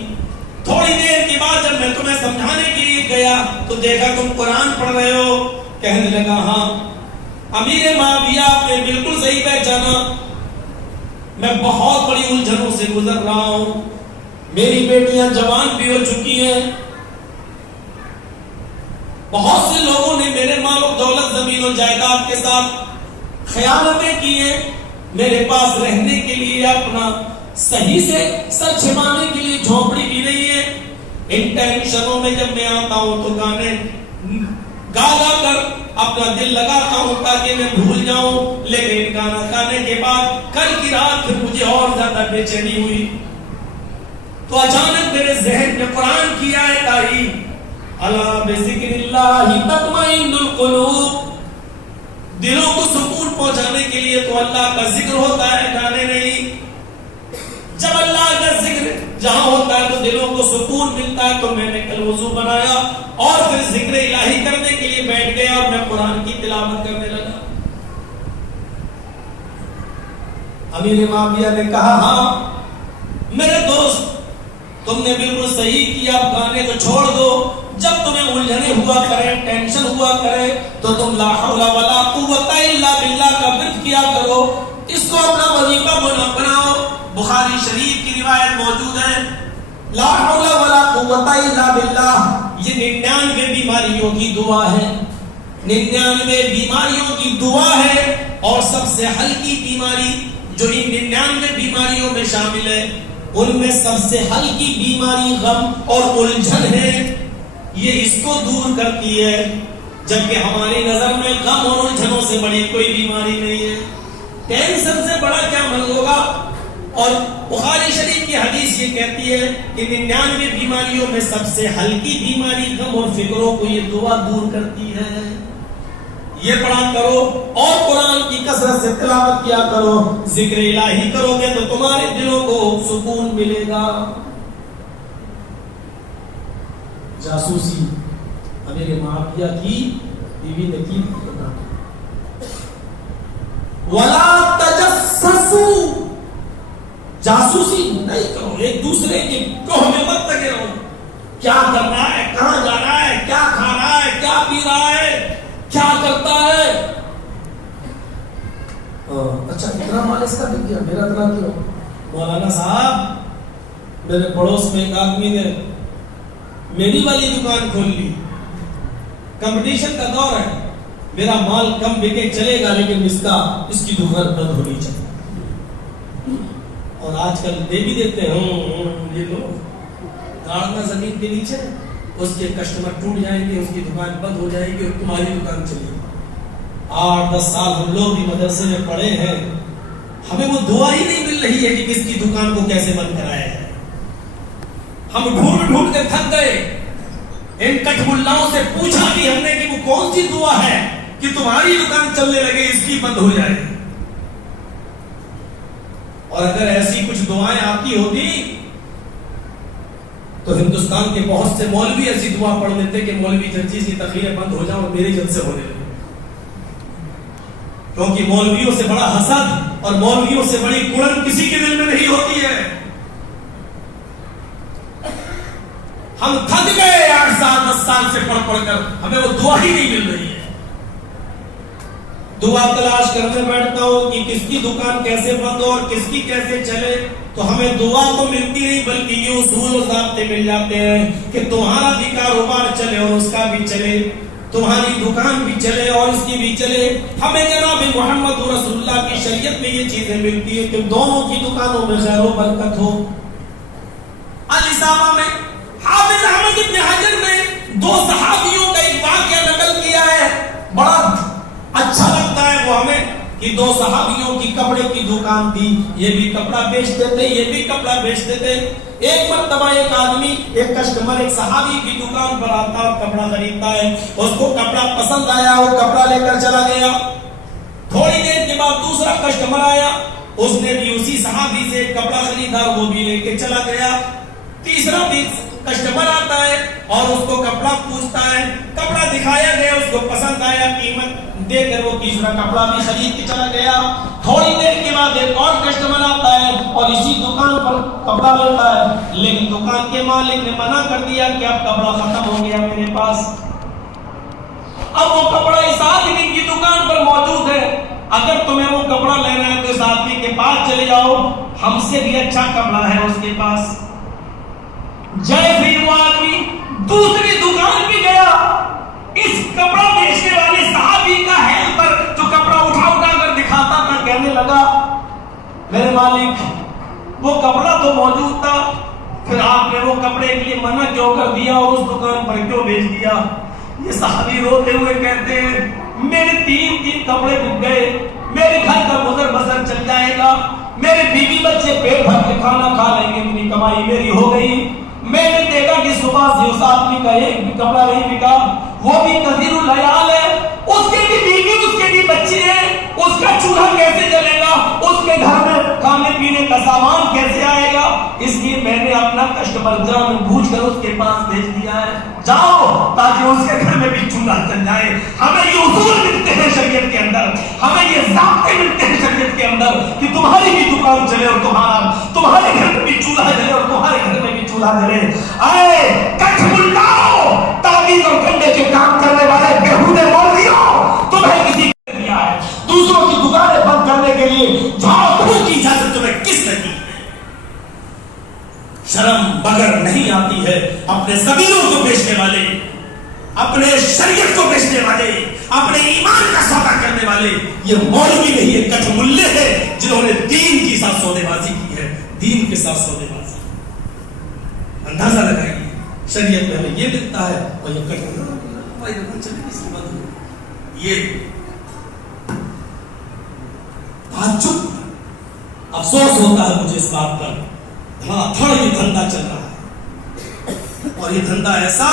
تھوڑی دیر کے بعد جب میں تمہیں سمجھانے کے لیے گیا تو دیکھا تم قرآن پڑھ رہے ہو. کہنے لگا ہاں امیر معاویہ آپ نے بالکل صحیح پہچانا, میں بہت بڑی الجھنوں سے گزر رہا ہوں. میری بیٹیاں جوان بھی ہو چکی ہیں, بہت سے لوگوں نے میرے مال و دولت زمین و جائیداد کے ساتھ خیانتیں کی ہیں, میرے پاس رہنے کے لیے اپنا صحیح سے سر چھپانے کے لیے جھونپڑی بھی نہیں ہے. ان ٹینشنوں میں جب میں آتا ہوں تو گانے گا گا کر اپنا دل لگاتا ہوں تاکہ میں بھول جاؤں, لیکن گانا گانے کے بعد کل کی رات پھر مجھے اور زیادہ بے چینی ہوئی. تو اچانک میرے ذہن میں قرآن کی آیت آئی, الا بذکر اللہ تطمئن القلوب, دلوں کو سکون پہنچانے کے لیے تو اللہ کا ذکر ہوتا ہے, گانے نہیں. جب اللہ کا ذکر جہاں ہوتا ہے تو دلوں کو سکون ملتا ہے. تو میں نے کل وضو بنایا اور پھر ذکر الہی کرنے کے لیے بیٹھ گیا اور میں قرآن کی تلاوت کرنے لگا. امیر معاویہ نے کہا ہاں میرے دوست تم نے بالکل صحیح کیا, اب گانے کو چھوڑ دو. جب تمہیں الجھنے ہوا کرے, ٹینشن ہوا کرے تو تم لا حول ولا قوت الا باللہ کا ورد کیا کرو, اس کو اپنا وظیفہ بناؤ. بخاری شریف کی روایت موجود ہے, لا حول ولا قوت الا باللہ یہ 99 بیماریوں کی دعا ہے, 99 بیماریوں کی دعا ہے. اور سب سے ہلکی بیماری جو ان 99 بیماریوں میں شامل ہے ان میں سب سے ہلکی بیماری غم اور الجھن ہے, یہ اس کو دور کرتی ہے. جبکہ ہماری نظر میں غم اور الجھنوں سے بڑی کوئی بیماری نہیں ہے. ٹینشن سے بڑا کیا مرض ہوگا. اور بخاری شریف کی حدیث یہ کہتی ہے کہ 99 بیماریوں میں سب سے ہلکی بیماری غم اور فکروں کو یہ دعا دور کرتی ہے. یہ پڑھا کرو اور قرآن کی کثرت سے تلاوت کیا کرو, ذکر الہی کرو گے تو تمہارے دلوں کو سکون ملے گا. جاسوسی امیر معاویہ کی بیوی نے کی, ولا تجسسوا, جاسوسی نہیں کرو, ایک دوسرے کی ٹوہ میں مت لگے رہو. کیا کر رہا ہے, کہاں جا رہا ہے, کیا کھا رہا ہے, کیا پی رہا ہے, کیا کرتا ہے. اچھا اتنا مال اس کا بک گیا, میرا اتنا کیوں. مولانا صاحب میرے پڑوس میں ایک آدمی نے میری والی دکان کھول لی, کمپٹیشن کا دور ہے, میرا مال کم بکے چلے گا لیکن اس کی دکان بند ہونی چاہیے. اور آج کل دے بھی دیتے ہیں, یہ لو گاڑنا زمین کے نیچے, اس کے کسٹمر ٹوٹ جائیں گے, اس کی دکان بند ہو جائے گی اور تمہاری دکان چلے گی. 8-10 سال ہم لوگ بھی مدرسے میں پڑھے ہیں, ہمیں وہ دعا ہی نہیں مل رہی ہے کہ کس کی دکان کو کیسے بند کرایا ہے. ہم ڈھونڈ ڈھونڈ کے تھک گئے. ان کٹ ملاؤں سے پوچھا بھی ہم نے کہ وہ کون سی دعا ہے کہ تمہاری دکان چلنے لگے اس کی بند ہو جائے. اور اگر ایسی کچھ دعائیں آتی ہوتی تو ہندوستان کے بہت سے مولوی ایسی دعا پڑھ لیتے کہ مولوی جرجیز کی تقریریں بند ہو جائیں اور میرے جلسے ہونے لگے. کیونکہ مولویوں سے بڑا حسد اور مولویوں سے بڑی کڑن کسی کے دل میں نہیں ہوتی ہے. ہم تھک گئے 8 سال 10 سال سے پڑھ پڑھ کر, ہمیں وہ دعا ہی نہیں مل رہی ہے. دعا تلاش کرنے بیٹھتا ہوں کہ کس کی دکان کیسے بند ہو اور کس کی کیسے چلے, تو ہمیں دعا تو ملتی نہیں بلکہ یہ اصول و ضابطے مل جاتے ہیں کہ تمہارا بھی کاروبار چلے اور اس کا بھی چلے, تمہاری دکان بھی چلے اور اس کی بھی چلے. ہمیں جناب محمد رسول اللہ کی شریعت میں یہ چیزیں ملتی ہیں کہ دونوں کی دکانوں میں خیر و برکت ہو. الاصابہ میں حافظ احمد ابن حجر نے 2 صحابیوں کا ایک واقعہ نقل کیا ہے, بڑا اچھا لگتا ہے وہ ہمیں کہ 2 صحابیوں کی کپڑے کی دکان تھی, یہ بھی کپڑا بیچتے تھے یہ بھی کپڑا بیچتے تھے. ایک مرتبہ ایک آدمی, ایک کسٹمر ایک صحابی کی دکان پر آتا اور کپڑا خریدتا ہے, اس کو کپڑا پسند آیا وہ کپڑا لے کر چلا گیا. تھوڑی دیر کے بعد دوسرا کسٹمر آیا, اس نے بھی اسی صحابی سے کپڑا خریدا وہ بھی لے کے چلا گیا. تیسرا بھی کسٹمر آتا ہے اور اس کو کپڑا پوچھتا ہے, کپڑا دکھایا گیا اس کو پسند آیا, قیمت دے کر وہ تیسرا کپڑا بھی خرید کے چلا گیا. تھوڑی دیر کے بعد ایک اور کسٹمر آتا ہے اور اسی دکان پر کپڑا لیتا ہے, لیکن دکان کے مالک نے منع کر دیا کہ اب کپڑا ختم ہو گیا میرے پاس. اب وہ کپڑا اس آدمی کی دکان پر موجود ہے, اگر تمہیں وہ کپڑا لینا ہے تو اس آدمی کے پاس چلے جاؤ, ہم سے بھی اچھا کپڑا ہے اس کے پاس. جیسے ہی وہ آدمی دوسری دکان پہ گیا, اس کپڑا بیچنے والے صحابی کا ہیلپر جو کپڑا اٹھا اٹھا کر دکھاتا تھا کہنے لگا میرے مالک وہ کپڑا تو موجود تھا, پھر آپ نے وہ کپڑے کے لیے منع کیوں کر دیا اور اس دکان پر کیوں بیچ دیا. یہ صحابی روتے ہوئے کہتے ہیں میرے 3 کپڑے بک گئے, میرے گھر کا گزر بسر چل جائے گا, میرے بیوی بچے پیٹ بھر کے کھانا کھا لیں گے, اتنی کمائی میری ہو گئی. میں نے دیکھا کہ صبح سے اس آدمی کا ایک بھی کپڑا نہیں بکا, وہ بھی کثیر العیال ہے, اس کے بھی بیوی اس کے بھی بچے ہیں, اس کا چولہا کیسے چلے گا, اس کے گھر میں کھانے پینے کا سامان کیسے آئے گا. اس لیے میں نے اپنا کسٹمر جان بوجھ کر اس کے پاس بھیج دیا ہے, جاؤ تاکہ اس کے گھر میں بھی چولہا چل جائے. ہمیں یہ اصول ملتے ہیں شریعت کے اندر, ہمیں یہ ضابطے ملتے ہیں شریعت کے اندر کہ تمہاری بھی دکان چلے اور تمہارے گھر میں بھی چولہا چلے اور تمہارے گھر میں بھی چولہا چلے. اے کٹ ملاؤ, تعویذ اور کنڈے کے کام کرنے والے بےہودے مولویوں, تمہیں کسی نے دیا ہے دوسروں کی دکانیں بند کرنے کے لیے, جھاڑ پھونک کی اجازت تمہیں کس نے دی؟ شرم مگر نہیں آتی ہے اپنے ضمیروں کو بیچنے والے, اپنے شریعت کو بیچنے والے, اپنے ایمان کا سودا کرنے والے. یہ مولوی نہیں ہے, کٹ ملے ہیں جنہوں نے دین کے ساتھ سودے بازی کی ہے, دین کے ساتھ سودے بازی. اندازہ لگائیے شریعت میں ہمیں یہ ملتا ہے اور یہ کٹ یہ تعجب افسوس ہوتا ہے مجھے اس بات پر. ہاں تھوڑا یہ دھندا چل رہا ہے اور یہ دھندا ایسا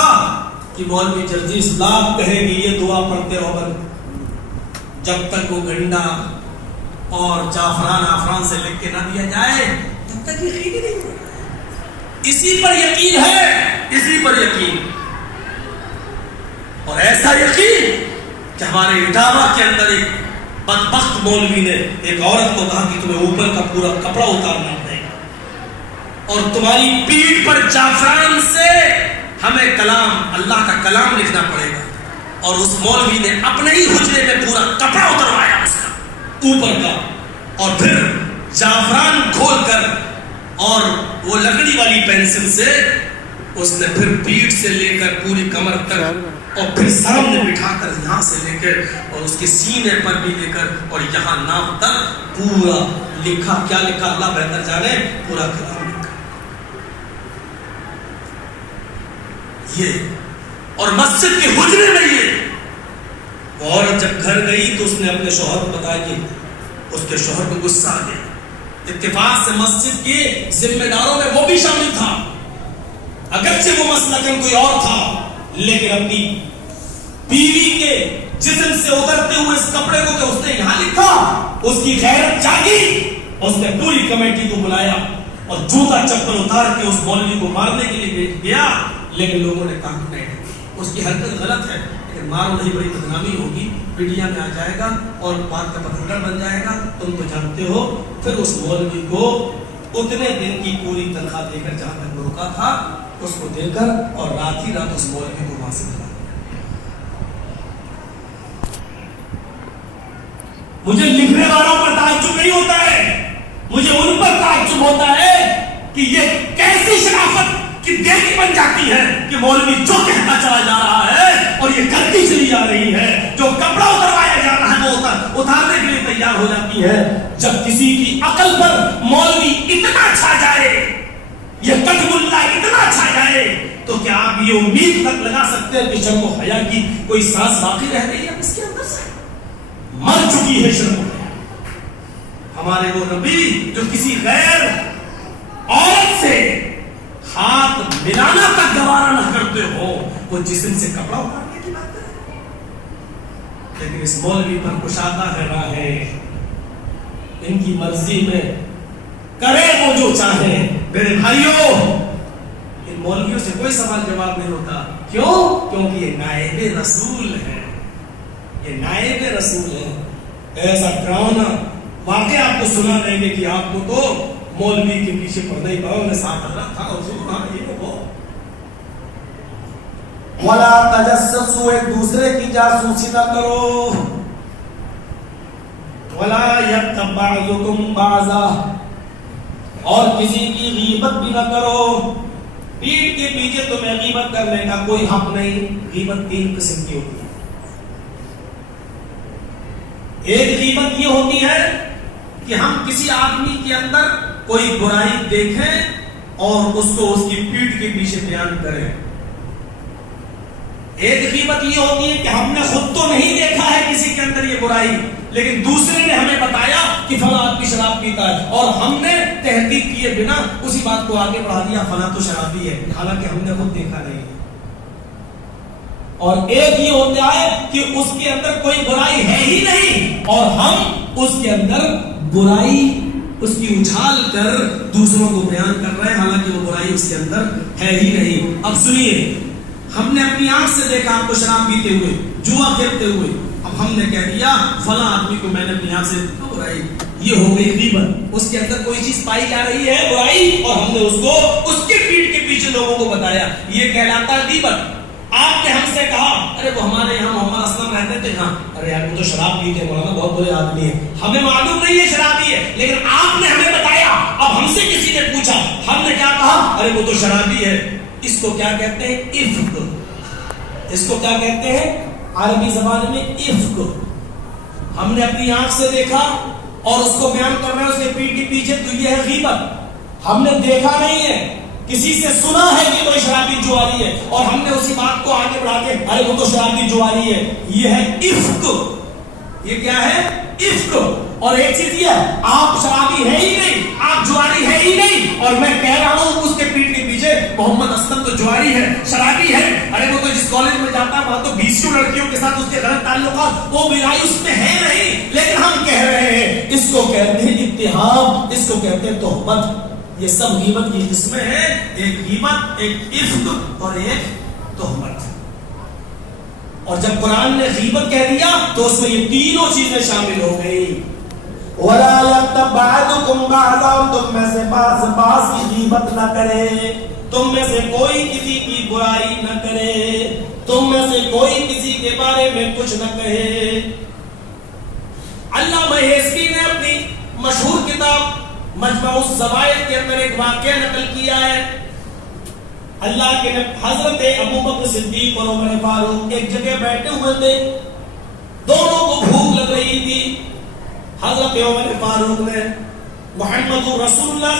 کہ مولوی جرجیس لاکھ کہے کہ یہ دعا پڑھتے ہو بل جب تک وہ گنڈا اور جعفران آفران سے لکھ کے نہ دیا جائے تب تک یقین ہی نہیں. اسی پر یقین ہے, اسی پر یقین, اور ایسا یقین کہ ہمارے اٹاوا کے اندر ایک بدبخت مولوی نے ایک عورت کو کہا کہ تمہیں اوپر کا پورا کپڑا اتارنا پڑے گا اور تمہاری پیٹھ پر جعفران سے ہمیں کلام اللہ کا کلام لکھنا پڑے گا. اور اس مولوی نے اپنے ہی حجرے میں پورا کپڑا اتروایا اس کا اوپر کا, اور پھر جعفران کھول کر اور وہ لکڑی والی پینسل سے اس نے پھر پیٹھ سے لے کر پوری کمر تک اور پھر سامنے بٹھا کر یہاں سے لے کر اور اس کے سینے پر بھی لے کر اور یہاں ناف تک پورا لکھا. کیا لکھا اللہ بہتر جانے, پورا کلام لکھا. یہ اور مسجد کے حجرے میں یہ عورت جب گھر گئی تو اس نے اپنے شوہر کو بتایا کہ اس کے شوہر کو غصہ آ گیا. اتفاق سے مسجد کے ذمہ داروں میں وہ بھی شامل تھا. اگرچہ وہ مسلکن کوئی اور تھا لیکن اپنی بیوی کے جسم سے اترتے ہوئے اس کپڑے کو کہ اس نے یہاں لکھا، اس کی غیرت جاگی، اس نے پوری کمیٹی کو بلایا اور جوتا چپل اتار کے اس مولوی کو مارنے کے لیے گیا، لیکن لوگوں نے کہا نہیں، اس کی حرکت غلط ہے، لیکن مارو نہیں، بڑی بدنامی ہوگی، میڈیا میں آ جائے گا اور بات کا پتھر بن جائے گا، تم تو جانتے ہو۔ پھر اس مولوی کو اتنے دن کی پوری تنخواہ دے کر جہاں تک روکا تھا اس کو دے کر اور رات ہی رات اس مولوی کو وہاں سے بھگا۔ مجھے لکھنے والوں پر تعجب نہیں ہوتا ہے، مجھے ان پر تعجب ہوتا ہے کہ یہ کیسی شرافت کی دیوی بن جاتی ہے کہ مولوی جو کہتا چلا جا رہا ہے اور یہ کرتی چلی جا رہی ہے، جو کپڑا اتروایا جا رہا ہے وہ اتارنے کے لیے تیار ہو جاتی ہے۔ جب کسی کی عقل پر مولوی اتنا چھا جائے، یہ قدم اللہ اتنا چھا جائے، تو کیا آپ یہ امید تک لگا سکتے ہیں کہ شرم و حیا کی کوئی سانس باقی رہ گئی ہے اس کے اندر سے؟ مر چکی ہے شرم و حیا۔ ہمارے وہ نبی جو کسی غیر عورت سے ہاتھ ملانا تک گوارا نہ کرتے ہو، وہ جسم سے کپڑا اتارنے کی بات کریں، لیکن اس مولوی پر کشادہ ہے راہیں، ان کی مرضی میں کرے وہ جو چاہے۔ میرے بھائیوں، ان مولویوں سے کوئی سوال جواب نہیں ہوتا، کیوں؟ کیونکہ یہ نائب رسول ہے، یہ نائب رسول ہے۔ ایسا ڈراؤنا واقعہ آپ کو سنا دیں گے کہ آپ کو تو مولوی کے پیچھے پڑنا ہی پڑا، انہیں ساتھ حضرت تھا حضور، ہاں یہ وہ۔ وَلَا تَجَسَّسُوا، ایک دوسرے کی جاسوسی نہ کرو۔ وَلَا يَغْتَبْ بَعْضُكُمْ بَعْضًا، اور کسی کی غیبت بھی نہ کرو۔ پیٹھ کے پیچھے تمہیں غیبت کرنے کا کوئی حق نہیں۔ غیبت تین قسم کی ہوتی ہے۔ ایک غیبت یہ ہوتی ہے کہ ہم کسی آدمی کے اندر کوئی برائی دیکھیں اور اس کو اس کی پیٹھ کے پیچھے بیان کریں۔ ایک غیبت یہ ہوتی ہے کہ ہم نے خود تو نہیں دیکھا ہے کسی کے اندر یہ برائی، لیکن دوسرے نے ہمیں بتایا کہ فلاں آدمی شراب پیتا ہے اور ہم نے تحقیق کیے بنا اسی بات کو آگے بڑھا دیا، فلاں تو شرابی ہے، حالانکہ ہم نے خود دیکھا نہیں۔ اور ایک یہ ہوتا ہے کہ اس کے اندر کوئی برائی ہے ہی نہیں اور ہم اس کے اندر برائی اس کی اچھال کر دوسروں کو بیان کر رہے ہیں، حالانکہ وہ برائی اس کے اندر ہے ہی نہیں۔ اب سنیے، ہم نے اپنی آنکھ سے دیکھا آپ کو شراب پیتے ہوئے، جوا کھیلتے ہوئے، اب ہم نے کہہ دیا فلاں آدمی کو میں نے اپنی آنکھ سے برائی، یہ ہو گئی غیبت۔ اس کے اندر کوئی چیز پائی جا رہی ہے برائی اور ہم نے اس کو اس کے پیٹھ کے پیچھے لوگوں کو بتایا، یہ کہلاتا ہے غیبت۔ آپ نے ہم سے کہا ارے وہ ہمارے یہاں محمد اسلم رہتے تھے، ہاں ارے یار وہ تو شراب پیتے مولانا، بہت برے آدمی ہے، ہمیں معلوم نہیں ہے شرابی ہے، لیکن آپ نے ہمیں بتایا۔ اب ہم سے کسی نے پوچھا، ہم نے کیا کہا؟ ارے وہ تو شرابی ہے۔ اس کو کیا کہتے ہیں؟ افک۔ اس کو کیا کہتے ہیں عربی زبان میں؟ افک۔ ہم نے اپنی آنکھ سے دیکھا اور اس کو بیان کر رہے ہیں اس کے پیٹھ کے پیچھے، تو یہ ہے غیبت۔ ہم نے دیکھا نہیں ہے، کسی سے سنا ہے کہ کوئی شرابی جواری ہے اور ہم نے اسی بات کو آگے بڑھا کے ارے وہ تو شرابی جواری ہے، یہ ہے افک۔ یہ کیا ہے؟ افک۔ اور ایک چیز یہ ہے، آپ شرابی ہے ہی نہیں، آپ جواری ہے ہی نہیں، اور میں کہہ رہا ہوں اس کے پیٹھ کے پیچھے محمد اسلم تو جواری ہے، شرابی ہے، ارے وہ تو جس کالج میں جاتا ہے وہاں تو 20 لڑکیوں کے ساتھ اس کے غلط تعلقات، وہ برائی اس میں ہے نہیں، لیکن ہم کہہ رہے ہیں اس کو کہتے ہیں اتہام، اس کو کہتے ہیں تہمت۔ یہ سب غیبت کی قسمیں ہیں، ایک غیبت، ایک افک اور ایک تہمت۔ اور جب قرآن نے غیبت کہہ دیا تو اس میں یہ تینوں چیزیں شامل ہو گئی۔ وَلَا يَغْتَبْ بَعْضُكُمْ بَعْضًا، تم میں سے بعض کی غیبت نہ کرے، تم میں سے کوئی کسی کی برائی نہ کرے، تم میں سے کوئی کسی کے بارے میں کچھ نہ کہے۔ علامہ حیثی نے اپنی مشہور کتاب مجمع الزوائد کے اندر ایک واقعہ نقل کیا ہے۔ اللہ کے حضرت ابوبکر صدیق اور عمر فاروق ایک جگہ بیٹھے ہوئے تھے، دونوں کو بھوک لگ رہی تھی۔ حضرت عمر فاروق نے محمد رسول اللہ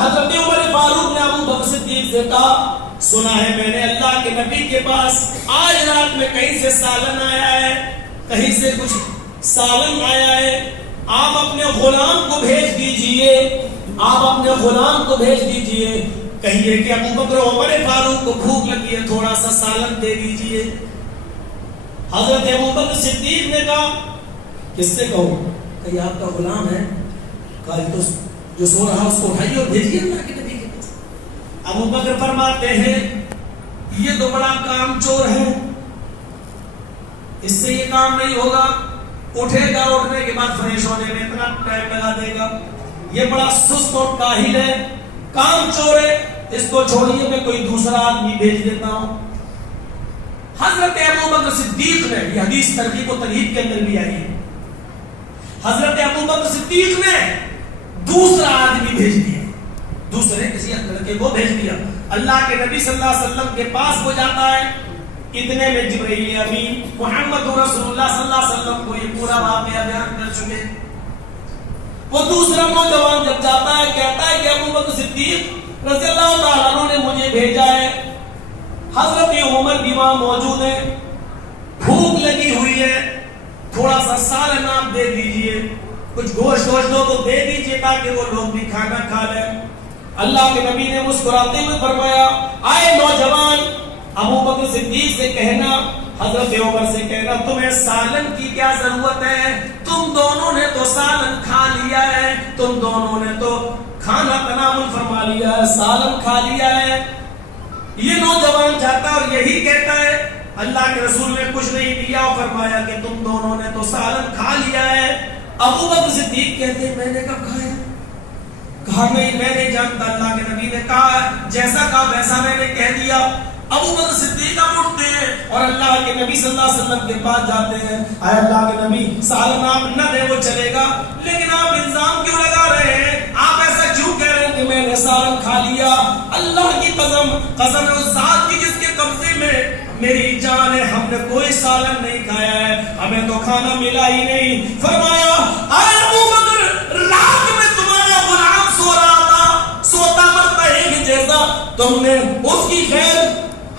حضرت عمر فاروق نے ابوبکر صدیق سے کہا، سنا ہے میں نے اللہ کے نبی کے پاس آج رات میں کہیں سے سالن آیا ہے، کہیں سے کچھ سالن آیا ہے، آپ اپنے غلام کو بھیج دیجئے، آپ اپنے غلام کو بھیج دیجئے کہیے کہ ابو بکر عمر فاروق کو بھوک لگی ہے، تھوڑا سا سالن دے دیجئے۔ حضرت ابو بکر صدیق نے کہا کس سے کہوں؟ کہ آپ کا غلام ہے، کہا تو جو سو رہا اس کو اٹھائیے اور بھیجیے اللہ کے نبی کے پاس۔ ابو بکر فرماتے ہیں یہ تو بڑا کام چور ہے، اس سے یہ کام نہیں ہوگا، اٹھے گا اٹھنے کے بعد فریش ہونے میں اتنا ٹائم لگا دے گا، یہ بڑا سست اور کاہل ہے، کام چور ہے، اس کو چھوڑیے میں کوئی دوسرا آدمی بھیج دیتا ہوں۔ حضرت ابو بکر صدیق نے، یہ حدیث ترغیب و ترہیب کے اندر بھی آئی ہے، حضرت ابو بکر صدیق نے دوسرا آدمی بھیج دیا، دوسرے کسی لڑکے کو بھیج دیا۔ اللہ کے نبی صلی اللہ علیہ وسلم کے پاس وہ جاتا ہے، اتنے میں جبرائیل امین محمد رسول اللہ صلی اللہ علیہ وسلم کو یہ پورا واقعہ بیان کر چکے۔ وہ دوسرا نوجوان جب جاتا ہے کہتا ہے کہ ابو بکر صدیق رضی اللہ تعالیٰ عنہ نے مجھے بھیجا ہے، حضرت عمر بھی وہاں موجود ہے، بھوک لگی ہوئی ہے، تھوڑا سا سالن آپ دے دیجئے، کچھ گوشت ہو تو دے دیجئے تاکہ وہ لوگ بھی کھانا کھا لیں۔ اللہ کے نبی نے مسکراتے ہوئے فرمایا آئے نوجوان، ابو بکر صدیق سے کہنا، حضرت عمر سے کہنا تمہیں سالن کی کیا ضرورت ہے، تم دونوں نے تو سالن کھا لیا ہے، تم دونوں نے تو کھانا تناول فرما لیا ہے، سالن کھا لیا ہے۔ یہ نوجوان جاتا اور یہی کہتا ہے اللہ کے رسول نے کچھ نہیں دیا اور فرمایا کہ تم دونوں نے تو سالن کھا لیا ہے۔ ابو بکر صدیق کہتے ہیں میں نے کب کھایا؟ کہا نہیں میں نہیں جانتا، اللہ کے نبی نے کہا جیسا کہا ویسا میں نے کہہ دیا۔ ابو بکر صدیق اٹھتے ہیں اور اللہ کے نبی صلی اللہ علیہ وسلم کے پاس جاتے ہیں، اے اللہ کے نبی سالن آپ نہ دیں وہ چلے گا، لیکن آپ الزام کیوں لگا رہے ہیں، آپ ایسا کیوں کہہ رہے ہیں کہ میں نے سالن کھا لیا؟ اللہ کی قسم اس ذات کی جس کے قبضے میں میری جان ہے، ہم نے کوئی سالن نہیں کھایا ہے، ہمیں تو کھانا ملا ہی نہیں۔ فرمایا اے ابو بکر رات میں تمہارا غلام سو رہا تھا، سوتا مرتا ایک جیسا، تم نے اس کی خیر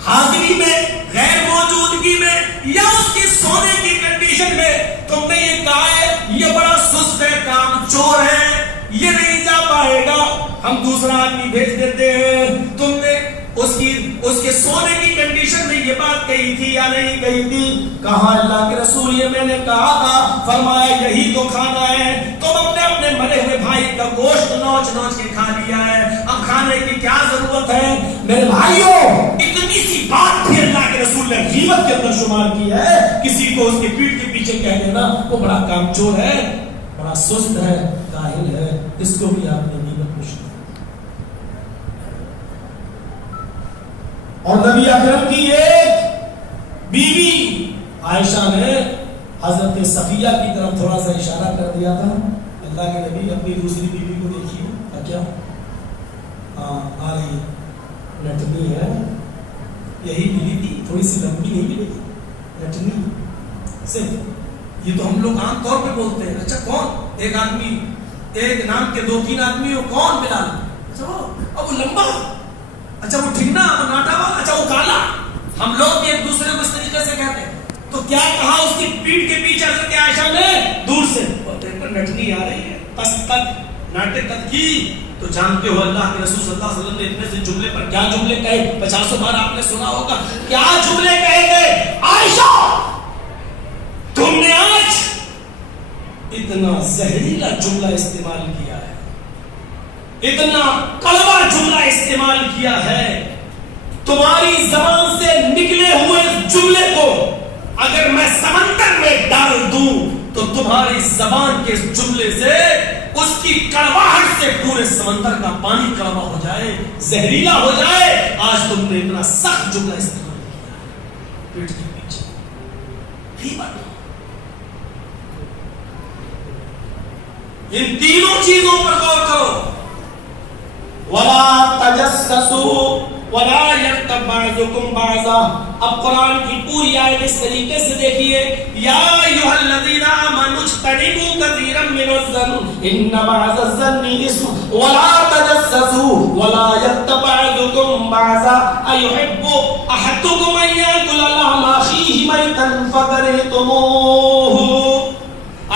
حاضری میں، غیر موجودگی میں یا اس کی سونے کی کنڈیشن میں تم نے یہ کہا ہے یہ بڑا سست ہے، کام چور ہے، یہ نہیں جا پائے گا، ہم دوسرا آدمی بھیج دیتے ہیں۔ تم نے اس کے سونے کی کنڈیشن میں یہ بات کہی تھی یا نہیں کہی تھی؟ کہا اللہ کے رسول یہ میں نے کہا تھا۔ فرمایا یہی تو کھانا ہے، تم اپنے مرے ہوئے بھائی کا گوشت نوچ نوچ کے کھا لیا ہے، اب کھانے کی کیا ضرورت ہے؟ میرے بھائیوں اتنی سی بات بھی اللہ کے رسول نے غیبت کے اندر شمار کی ہے۔ کسی کو اس کے پیٹھ کے پیچھے کہہ دینا وہ بڑا کامچور ہے، بڑا سست ہے، کاہل ہے، اس کو بھی آپ نے غیبت میں شمار۔ اور نبی اکرم کی ایک بیوی عائشہ نے حضرت صفیہ کی طرف تھوڑا سا اشارہ کر دیا تھا، اللہ کے نبی اپنی دوسری بیوی کو دیکھیے، کیا آ رہی ہے، لٹنی ہے، یہی ملی تھی، تھوڑی سی لمبی نہیں ملی تھی، لٹنی صرف۔ یہ تو ہم لوگ عام طور پہ بولتے ہیں، اچھا کون ایک آدمی، ایک نام کے دو تین آدمی ہو، کون بلال؟ اچھا وہ لمبا، اچھا وہ ٹھنڈا، وہ ناٹا والا، اچھا وہ کالا۔ ہم لوگ بھی ایک دوسرے کو اس طریقے سے کہتے ہیں۔ تو کیا کہا اس کی پیٹھ کے پیچھے حضرت عائشہ نے دور سے نٹنی آ رہی ہے، ناٹے قد کی، تو جانتے ہو اللہ کے رسول صلی اللہ علیہ وسلم نے اتنے سے جملے پر کیا جملے کہے، 50 بار آپ نے سنا ہوگا، کیا جملے کہے گئے؟ عائشہ تم نے آج اتنا زہریلا جملہ استعمال کیا ہے، اتنا کڑوا جملہ استعمال کیا ہے، تمہاری زبان سے نکلے ہوئے جملے کو اگر میں سمندر میں ڈال دوں تو تمہاری زبان کے جملے سے اس کی کڑواہٹ سے پورے سمندر کا پانی کڑوا ہو جائے، زہریلا ہو جائے۔ آج تم نے اتنا سخت جملہ استعمال کیا پیٹ کے پیچھے، غیبت۔ ان تینوں چیزوں پر غور کرو، وَلَا تَجَسَّسُوا وَلَا يَغْتَبْ بَعْضُكُمْ بَعْضًا۔ اب قرآن کی پوری آیت اس طریقے سے دیکھیے، یا ایھا الذین آمنوا اجتنبوا کثیرا من الظن ان بعض الظن اثم ولا تجسسوا ولا يغتب بعضكم بعضا ايحب احدكم ان ياكل لحم اخيه ميتا فكرهتموه۔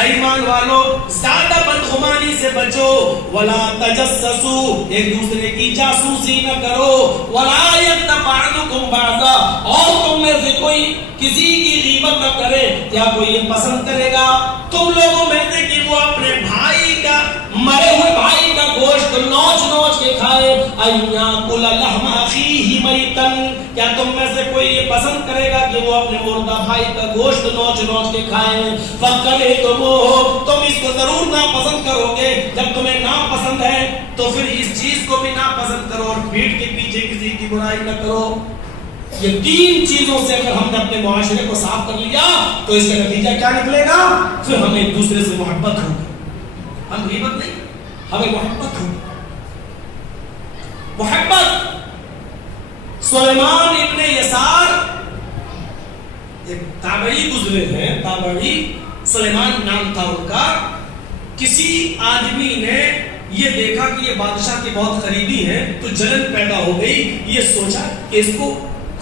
ایمان والو زیادہ بدخمانی سے بچو، ولا تجسسو، ایک دوسرے کی جاسوسی نہ کرو، ولا یغتب بعضکم بعضا، اور تم میں سے کوئی کسی کی غیبت نہ کرے. کیا کوئی یہ پسند کرے گا تم لوگوں میں سے کہ وہ اپنے بھائی کا، مرے ہوئے بھائی کا گوشت نوچ نوچ کے کھائے؟ ایاکل لحم اخیہ میتا، کیا تم میں سے کوئی یہ پسند کرے گا کہ وہ اپنے مردہ بھائی کا گوشت نوچ نوچ کے کھائے؟ فکرہتموہ، تم اس کو ضرور ناپسند کرو گے. جب تمہیں ناپسند ہے تو پھر اس چیز کو بھی ناپسند کرو، اور پیٹھ کے پیچھے کسی کی برائی نہ کرو. یہ تین چیزوں سے اگر ہم نے اپنے معاشرے کو صاف کر لیا تو اس کا نتیجہ کیا نکلے گا؟ پھر ہمیں ایک دوسرے سے محبت ہوگی. ہم غیبت نہیں، ہمیں محبت ہوگی. محبت. سلیمان ابن یسار ایک تابعی گزرے ہیں، تابعی سلیمان نام تھا ان کا. کسی آدمی نے یہ دیکھا کہ یہ بادشاہ کے بہت قریبی ہیں تو جلن پیدا ہو گئی. یہ سوچا کہ اس کو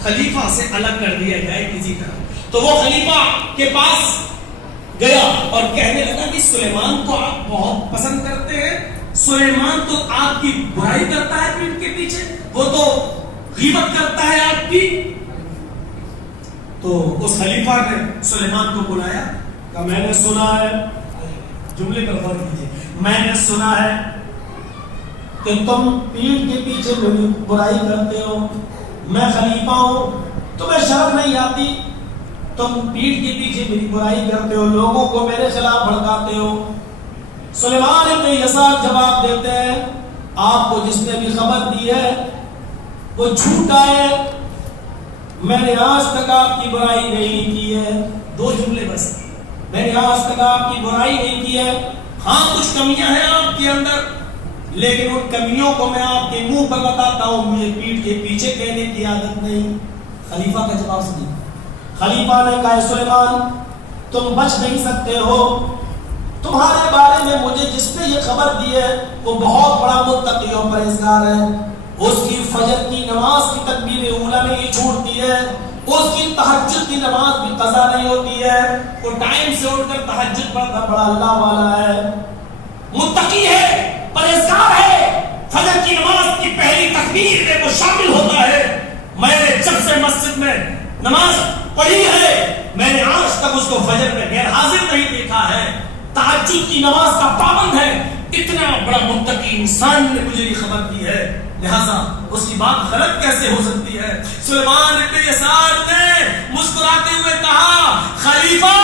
خلیفہ سے الگ کر دیا جائے کسی طرح. تو وہ خلیفہ کے پاس گیا اور کہنے لگا کہ سلیمان کو آپ بہت پسند کرتے ہیں، سلیمان تو آپ کی برائی کرتا ہے پیٹھ کے پیچھے، وہ تو غیبت کرتا ہے آپ کی. تو اس خلیفہ نے سلیمان کو بلایا، کہ میں نے سنا ہے، جملے پر غور کیجیے، میں نے سنا ہے کہ تم پیٹھ کے پیچھے میری برائی کرتے ہو، میں خلیفہ ہوں، تمہیں شرم نہیں آتی؟ تم پیٹھ کے پیچھے میری برائی کرتے ہو، لوگوں کو میرے خلاف بھڑکاتے ہو. سلیمان ابن یسار جواب دیتے ہیں، آپ کو جس نے بھی خبر دی ہے وہ جھوٹا ہے، میں نے آج تک آپ کی برائی نہیں کی ہے. دو جملے بس، میں نے آج تک آپ کی برائی نہیں کی ہے. ہاں کچھ کمیاں ہیں آپ کے اندر، لیکن ان کمیوں کو میں آپ کے منہ پر بتاتا ہوں، مجھے پیٹھ کے پیچھے کہنے کی عادت نہیں. خلیفہ کا جواب سنیے. خلیفہ نے کہا سلیمان تم بچ نہیں سکتے ہو، تمہارے بارے میں مجھے جس نے یہ خبر دی ہے وہ بہت بڑا متقی اور پرہیزگار ہے. اس کی فجر کی نماز کی تکبیر اولیٰ نہیں چھوڑتی ہے، اس کی تہجد کی نماز بھی قضا نہیں ہوتی ہے، وہ ٹائم سے اٹھ کر تہجد پڑھتا بڑا اللہ والا ہے، متقی ہے، پرہیزگار ہے. فجر کی نماز کی پہلی تکبیر میں وہ شامل ہوتا ہے. میں نے جب سے مسجد میں نماز پڑھی ہے میں نے آج تک اس کو فجر میں غیر حاضر نہیں دیکھا ہے. تہجد کی نماز کا پابند ہے. اتنا بڑا متقی انسان نے مجھے یہ خبر دی ہے، لہذا اس کی بات غلط کیسے ہو سکتی ہے؟ سلیمان ابن یسار نے مسکراتے ہوئے کہا خلیفہ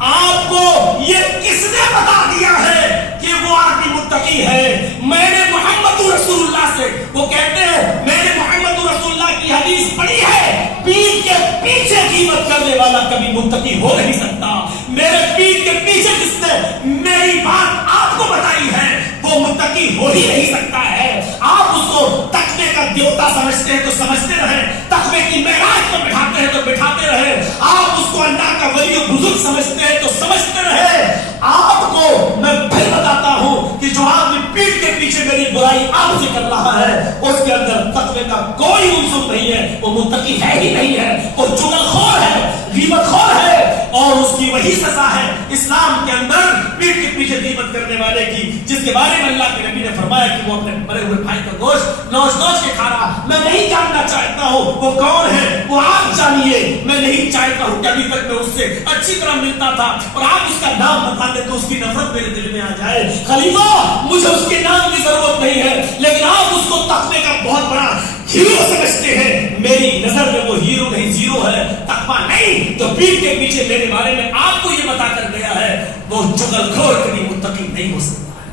آپ کو یہ کس نے بتا دیا ہے کہ وہ آدمی متقی ہے؟ میں نے محمد رسول اللہ سے، وہ کہتے ہیں میں نے محمد رسول اللہ کی حدیث پڑھی ہے، پیٹھ کے پیچھے غیبت کرنے والا کبھی متقی ہو نہیں سکتا. میرے پیٹھ کے پیچھے جس نے میری بات آپ کو بتائی ہے وہ متقی ہو ہی نہیں سکتا ہے. آپ اس کو تقوی کا دیوتا سمجھتے ہیں تو سمجھتے رہیں، تقوی کی معراج پر بٹھاتے ہیں تو بٹھاتے رہیں، آپ اس کو اللہ کا ولی و بزرگ سمجھتے ہیں تو سمجھتے رہیں. آپ کو میں پھر بتاتا ہوں کہ جو آدمی پیٹھ کے پیچھے میری برائی آپ سے کر رہا ہے اس کے اندر تقوی کا کوئی عنصر نہیں ہے، وہ متقی ہے ہی نہیں ہے، وہ چغل خور ہے، غیبت خور ہے، اور اس کی وہی سزا ہے اسلام کے اندر پیٹھ کے پیچھے غیبت کرنے والے کی، جس کے بارے میں اللہ کے نبی نے فرمایا کہ وہ اپنے مرے ہوئے بھائی کا گوشت نوچ نوچ کے کھا رہا. میں نہیں جاننا چاہتا ہوں وہ کون ہے، وہ آپ جانیے. میں نہیں چاہتا ہوں کہ ابھی تک میں اس سے اچھی طرح ملتا تھا اور آپ اس کا نام بتا دیں تو اس کی نفرت میرے دل میں آ جائے. خلیفہ مجھے اس کے نام کی ضرورت نہیں ہے، لیکن آپ اس کو تقوی کا بہت بڑا ہیرو سمجھتے ہیں. میری نظر میں وہ ہیرو نہیں، زیرو ہے، تقوی نہیں. تو پیٹھ کے پیچھے میرے بارے میں آپ کو یہ بتا کر گیا ہے وہ چغل خور کبھی متقی نہیں ہو سکتا ہے.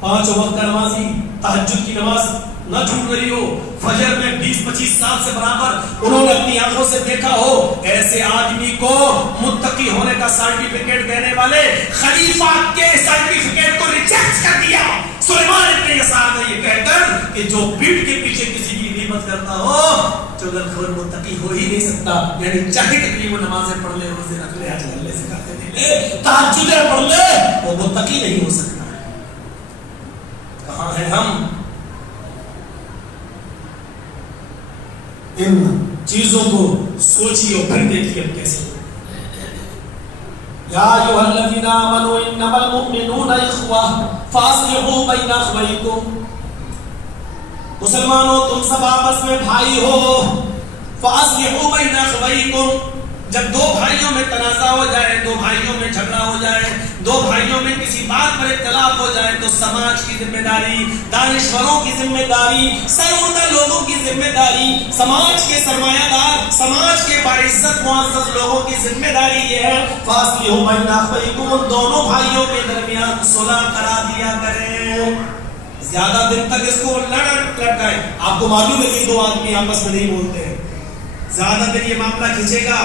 5 وقت کا نمازی، تہجد کی نماز نہ چھوٹ رہی ہو، فجر میں 20-25 سال سے برابر انہوں نے اپنی آنکھوں سے دیکھا ہو، ایسے آدمی کو متقی ہونے کا سرٹیفکیٹ دینے والے خلیفہ کے سرٹیفکیٹ کو ریجیکٹ کر دیا. سلیمان ابن یسار نے یہ کہہ کر کہ جو پیٹھ کے پیچھے کسی کی غیبت کرتا ہو چغل خور متقی ہو ہی نہیں سکتا. یعنی چاہے کتنی وہ نمازیں پڑھ لے، روزے رکھ لے، حج کر لے، زکات دے لے، تہجدیں پڑھ لے، وہ متقی نہیں ہو سکتا. کہاں ہیں ہم؟ ان چیزوں کو سوچیے اور پھر دیکھیے کیسے. یا ایھا الذین آمنوا انما المؤمنون اخوہ فاصلحوا بین اخویکم، مسلمانوں تم سب آپس میں بھائی ہو، فاصلحوا بین اخویکم، جب دو بھائیوں میں تنازع ہو جائے، دو بھائیوں میں جھگڑا ہو جائے، دو بھائیوں میں کسی بات پر اختلاف ہو جائے تو سماج کی ذمہ داری، دانشوروں کی ذمہ داری، سرمردہ لوگوں کی ذمہ داری، سماج کے سرمایہ دار، سماج کے باعزت معزز لوگوں کی ذمہ داری یہ ہے فاصلحوا بین اخویکم، ان دونوں بھائیوں کے درمیان صلح کرا دیا کریں۔ زیادہ دن تک اس کو لڑکائے، آپ کو معلوم ہے کہ دو آدمی آپس میں نہیں بولتے ہیں، زیادہ دن یہ معاملہ کھینچے گا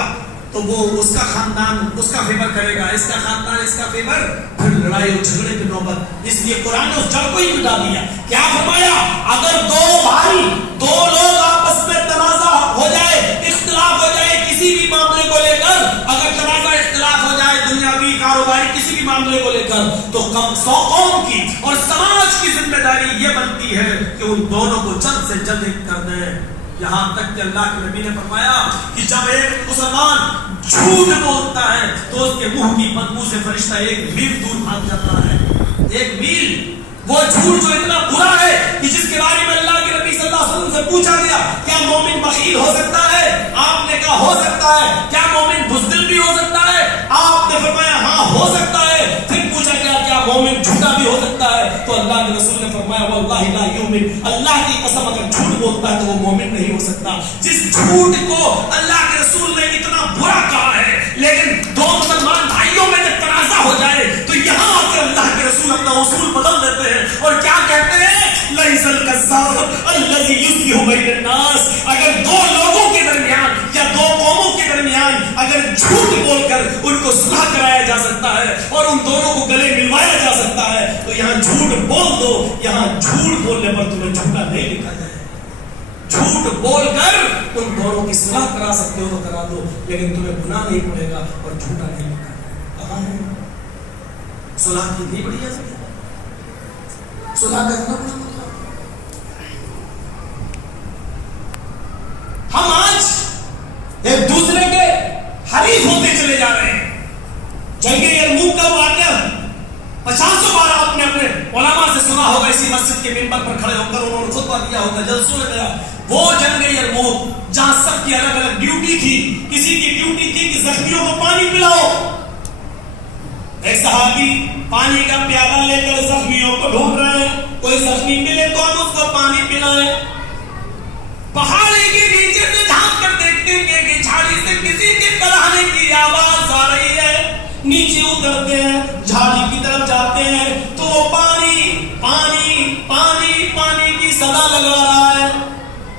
تو وہ اس کا خاندان اس کا فیور کرے گا، اس کا خاندان اس کا فیور، پھر لڑائی اور جھگڑے کی نوبت۔ اس لیے قرآن نے اس جڑ کو ہی مٹا دیا۔ کیا فرمایا؟ اگر دو بھائی، دو لوگ آپس میں تنازع ہو جائے، اختلاف ہو جائے کسی بھی معاملے کو لے کر، اگر تنازع اختلاف ہو جائے دنیاوی کاروباری کسی بھی معاملے کو لے کر، تو قوم کی اور سماج کی ذمہ داری یہ بنتی ہے کہ ان دونوں کو جلد سے جلد ایک کر دیں۔ یہاں تک کہ اللہ کے نبی نے فرمایا کہ جب ایک مسلمان جھوٹ بولتا ہے تو اس کے منہ کی بدبو سے فرشتہ ایک میل دور بھاگ جاتا ہے، ایک میل۔ وہ جھوٹ جو اتنا برا ہے کہ جس کے بارے میں اللہ کے نبی صلی اللہ علیہ وسلم سے پوچھا گیا کیا مومن بخیل ہو سکتا ہے؟ آپ نے کہا ہو سکتا ہے۔ کیا مومن بزدل بھی ہو سکتا ہے؟ آپ نے فرمایا ہاں ہو سکتا ہے۔ پھر پوچھا گیا کیا مومن جھوٹا بھی ہو سکتا ہے؟ تو اللہ کے رسول نے فرمایا واللہ لا یؤمن، اللہ کی قسم اگر جھوٹ بولتا ہے تو وہ مومن نہیں ہو سکتا۔ جس جھوٹ کو اللہ کے رسول نے اتنا برا کہا ہے، لیکن دو مسلمان بھائیوں میں جب تنازع ہو جائے تو یہاں آ کے اللہ کے رسول اپنا اصول بدل دیتے ہیں اور کیا کہتے ہیں؟ لیس الکذاب الذی یصلح بین الناس، اگر دو لوگوں کے درمیان یا دو قوموں کے درمیان اگر جھوٹ بول کر ان کو صلح کرایا جا سکتا ہے اور ان دونوں کو گلے ملوایا جا سکتا ہے تو یہاں جھوٹ بول دو، یہاں جھوٹ بولنے پر تمہیں جھوٹا نہیں لکھا جائے۔ جھوٹ بول کر ان دونوں کی صلح کرا سکتے ہو تو کرا دو، لیکن تمہیں گناہ نہیں پڑے گا اور جھوٹا نہیں لکھا جائے۔ کہاں ہے صلح کی نہیں بڑی ہے؟ صلح کا اتنا بڑا مطلب ہم آج ایک دوسرے کے حریف ہوتے چلے جا رہے ہیں۔ جنگ یرموک کا واقعہ 500 بار آپ نے اپنے علماء سے سنا ہوگا، اسی مسجد کے منبر پر کھڑے ہو کر انہوں نے خطبہ دیا ہوگا، جلسوں میں گیا۔ وہ جنگ یرموک جہاں سب کی الگ الگ ڈیوٹی تھی، کسی کی ڈیوٹی تھی کہ زخمیوں کو پانی پلاؤ، ایک صحابی پانی کا پیالہ لے کر زخمیوں کو ڈھونڈ رہے ہیں، کوئی زخمی ملے تو ہم اس کو پانی پلائیں۔ پہاڑی کے نیچے سے جھانک کر دیکھتے ہیں کہ جھاڑی سے کسی کے کلہانے کی آواز آ رہی ہے، نیچے اترتے ہیں، جھاڑی کی طرف جاتے ہیں تو وہ پانی پانی پانی پانی کی صدا لگا رہا ہے۔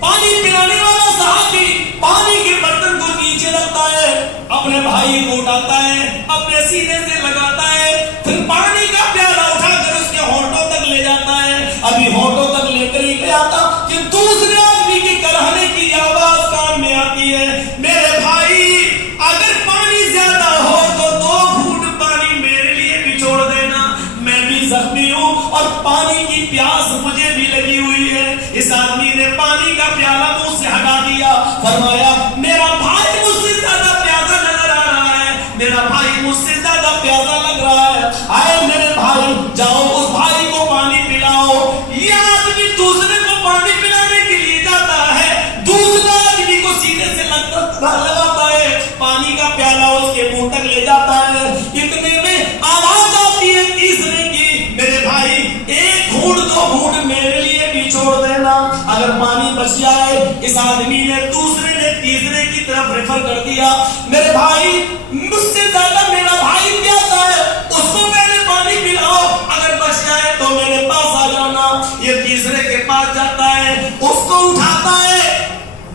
پانی پلانے والا صحابی پانی کے برتن کو نیچے رکھتا ہے، اپنے بھائی کو اٹھاتا ہے، اپنے سینے سے لگاتا ہے، پھر پانی کا پیالہ اٹھا کر اس کے ہونٹوں تک لے جاتا ہے۔ ابھی ہونٹوں تک لے کر ہی گیا تھا کہ دوسرے آدمی کی کلہنے کی آواز کان میں آتی ہے، میرے بھائی اگر پانی زیادہ ہو تو 2 گھونٹ پانی میرے لیے بھی چھوڑ دینا، میں بھی زخمی ہوں اور پانی کی پیاس مجھے بھی لگی ہوئی ہے۔ اس آدمی نے پانی کا پیالہ منہ سے ہٹا دیا، فرمایا میرا بھائی مجھ سے زیادہ پیاسا نظر آ رہا ہے، میرا بھائی مجھ سے زیادہ پیاسا لگ رہا ہے، آئے میرے بھائی جاؤ اس بھائی کو پانی پلاؤ۔ یہ آدمی دوسرے کو پانی پلانے کے لیے جاتا ہے، دوسرا آدمی کو سینے سے لگاتا ہے، پانی کا پیالہ اس کے منہ تک لے جاتا ہے۔ اتنے میں آواز آتی ہے تیسرے کی، میرے بھائی 1 گھونٹ 2 گھونٹ میرے لیے بھی چھوڑ دینا، اگر پانی بچ جائے۔ اس آدمی نے دوسرے نے تیسرے کی طرف ریفر کر دیا، میرے بھائی مجھ سے زیادہ میرا بھائی پیاسا ہے، اس کو پہلے پانی پلاؤ، اگر بچ جائے تو میرے پاس آ جانا۔ یہ تیسرے کے پاس جاتا ہے، اس کو اٹھاتا ہے،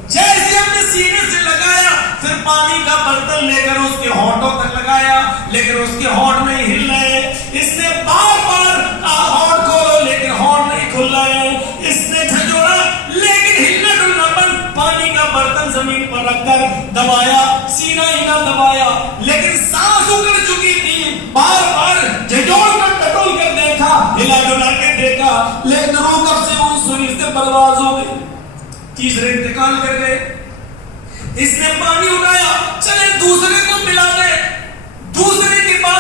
جیسے اپنے سینے سے لگایا، پھر پانی کا برتن لے کر اس کے ہونٹوں تک لگایا، لیکن اس کے ہونٹ نہیں ہل رہے۔ اس نے بار بار ہونٹ کھولو لیکن ہونٹ نہیں کھل رہے، اس نے جھنجھوڑا لیکن ہلنا ڈلنا بند۔ پانی کا برتن زمین پر رکھ کر دبایا، سینہ ہی نہ دبایا، لیکن سانس اکڑ چکی تھی، بار بار جھنجھوڑ کر ٹٹول کر دیکھا، ہلا ڈلا کے دیکھا، لیکن روح کب سے ان سوئی سے پرواز ہو گئی۔ تیسرے انتقال کر گئے، اس نے پانی اٹھایا، چلے دوسرے کو پلا دے، دوسرے کے پاس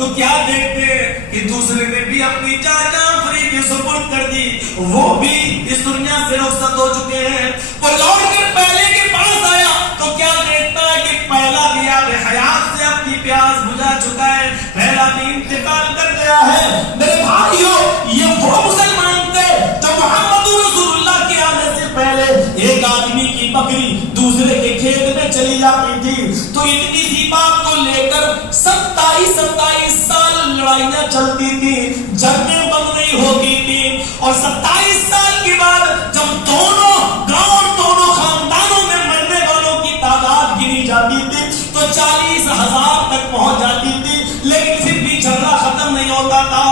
تو کیا دیکھتے ہیں کہ دوسرے نے بھی اپنی جان آفری کے سپرد کر دی, وہ بھی اس دنیا سے رخصت ہو چکے ہیں. وہ لوٹ کر پہلے کے پاس آیا تو کیا دیکھتا ہے کہ پہلا بھی آب حیات سے اپنی پیاس بجھا چکا ہے, پہلا بھی انتقال کر گیا ہے. میرے بھائیو, یہ وہ مسلمان تھے جو محمد رسول اللہ کے آنے سے پہلے ایک آدمی کی بکری دوسرے کے کھیت میں چلی جاتی تھی تو اتنی سی بات کو لے کر 27 سال لڑائیاں چلتی تھی, جنگیں بند نہیں ہوتی تھی. اور 27 سال کے بعد جب دونوں گاؤں اور دونوں خاندانوں میں مرنے والوں کی تعداد گنی جاتی تھی تو 40,000 تک پہنچ جاتی تھی, لیکن پھر بھی جھگڑا ختم نہیں ہوتا تھا.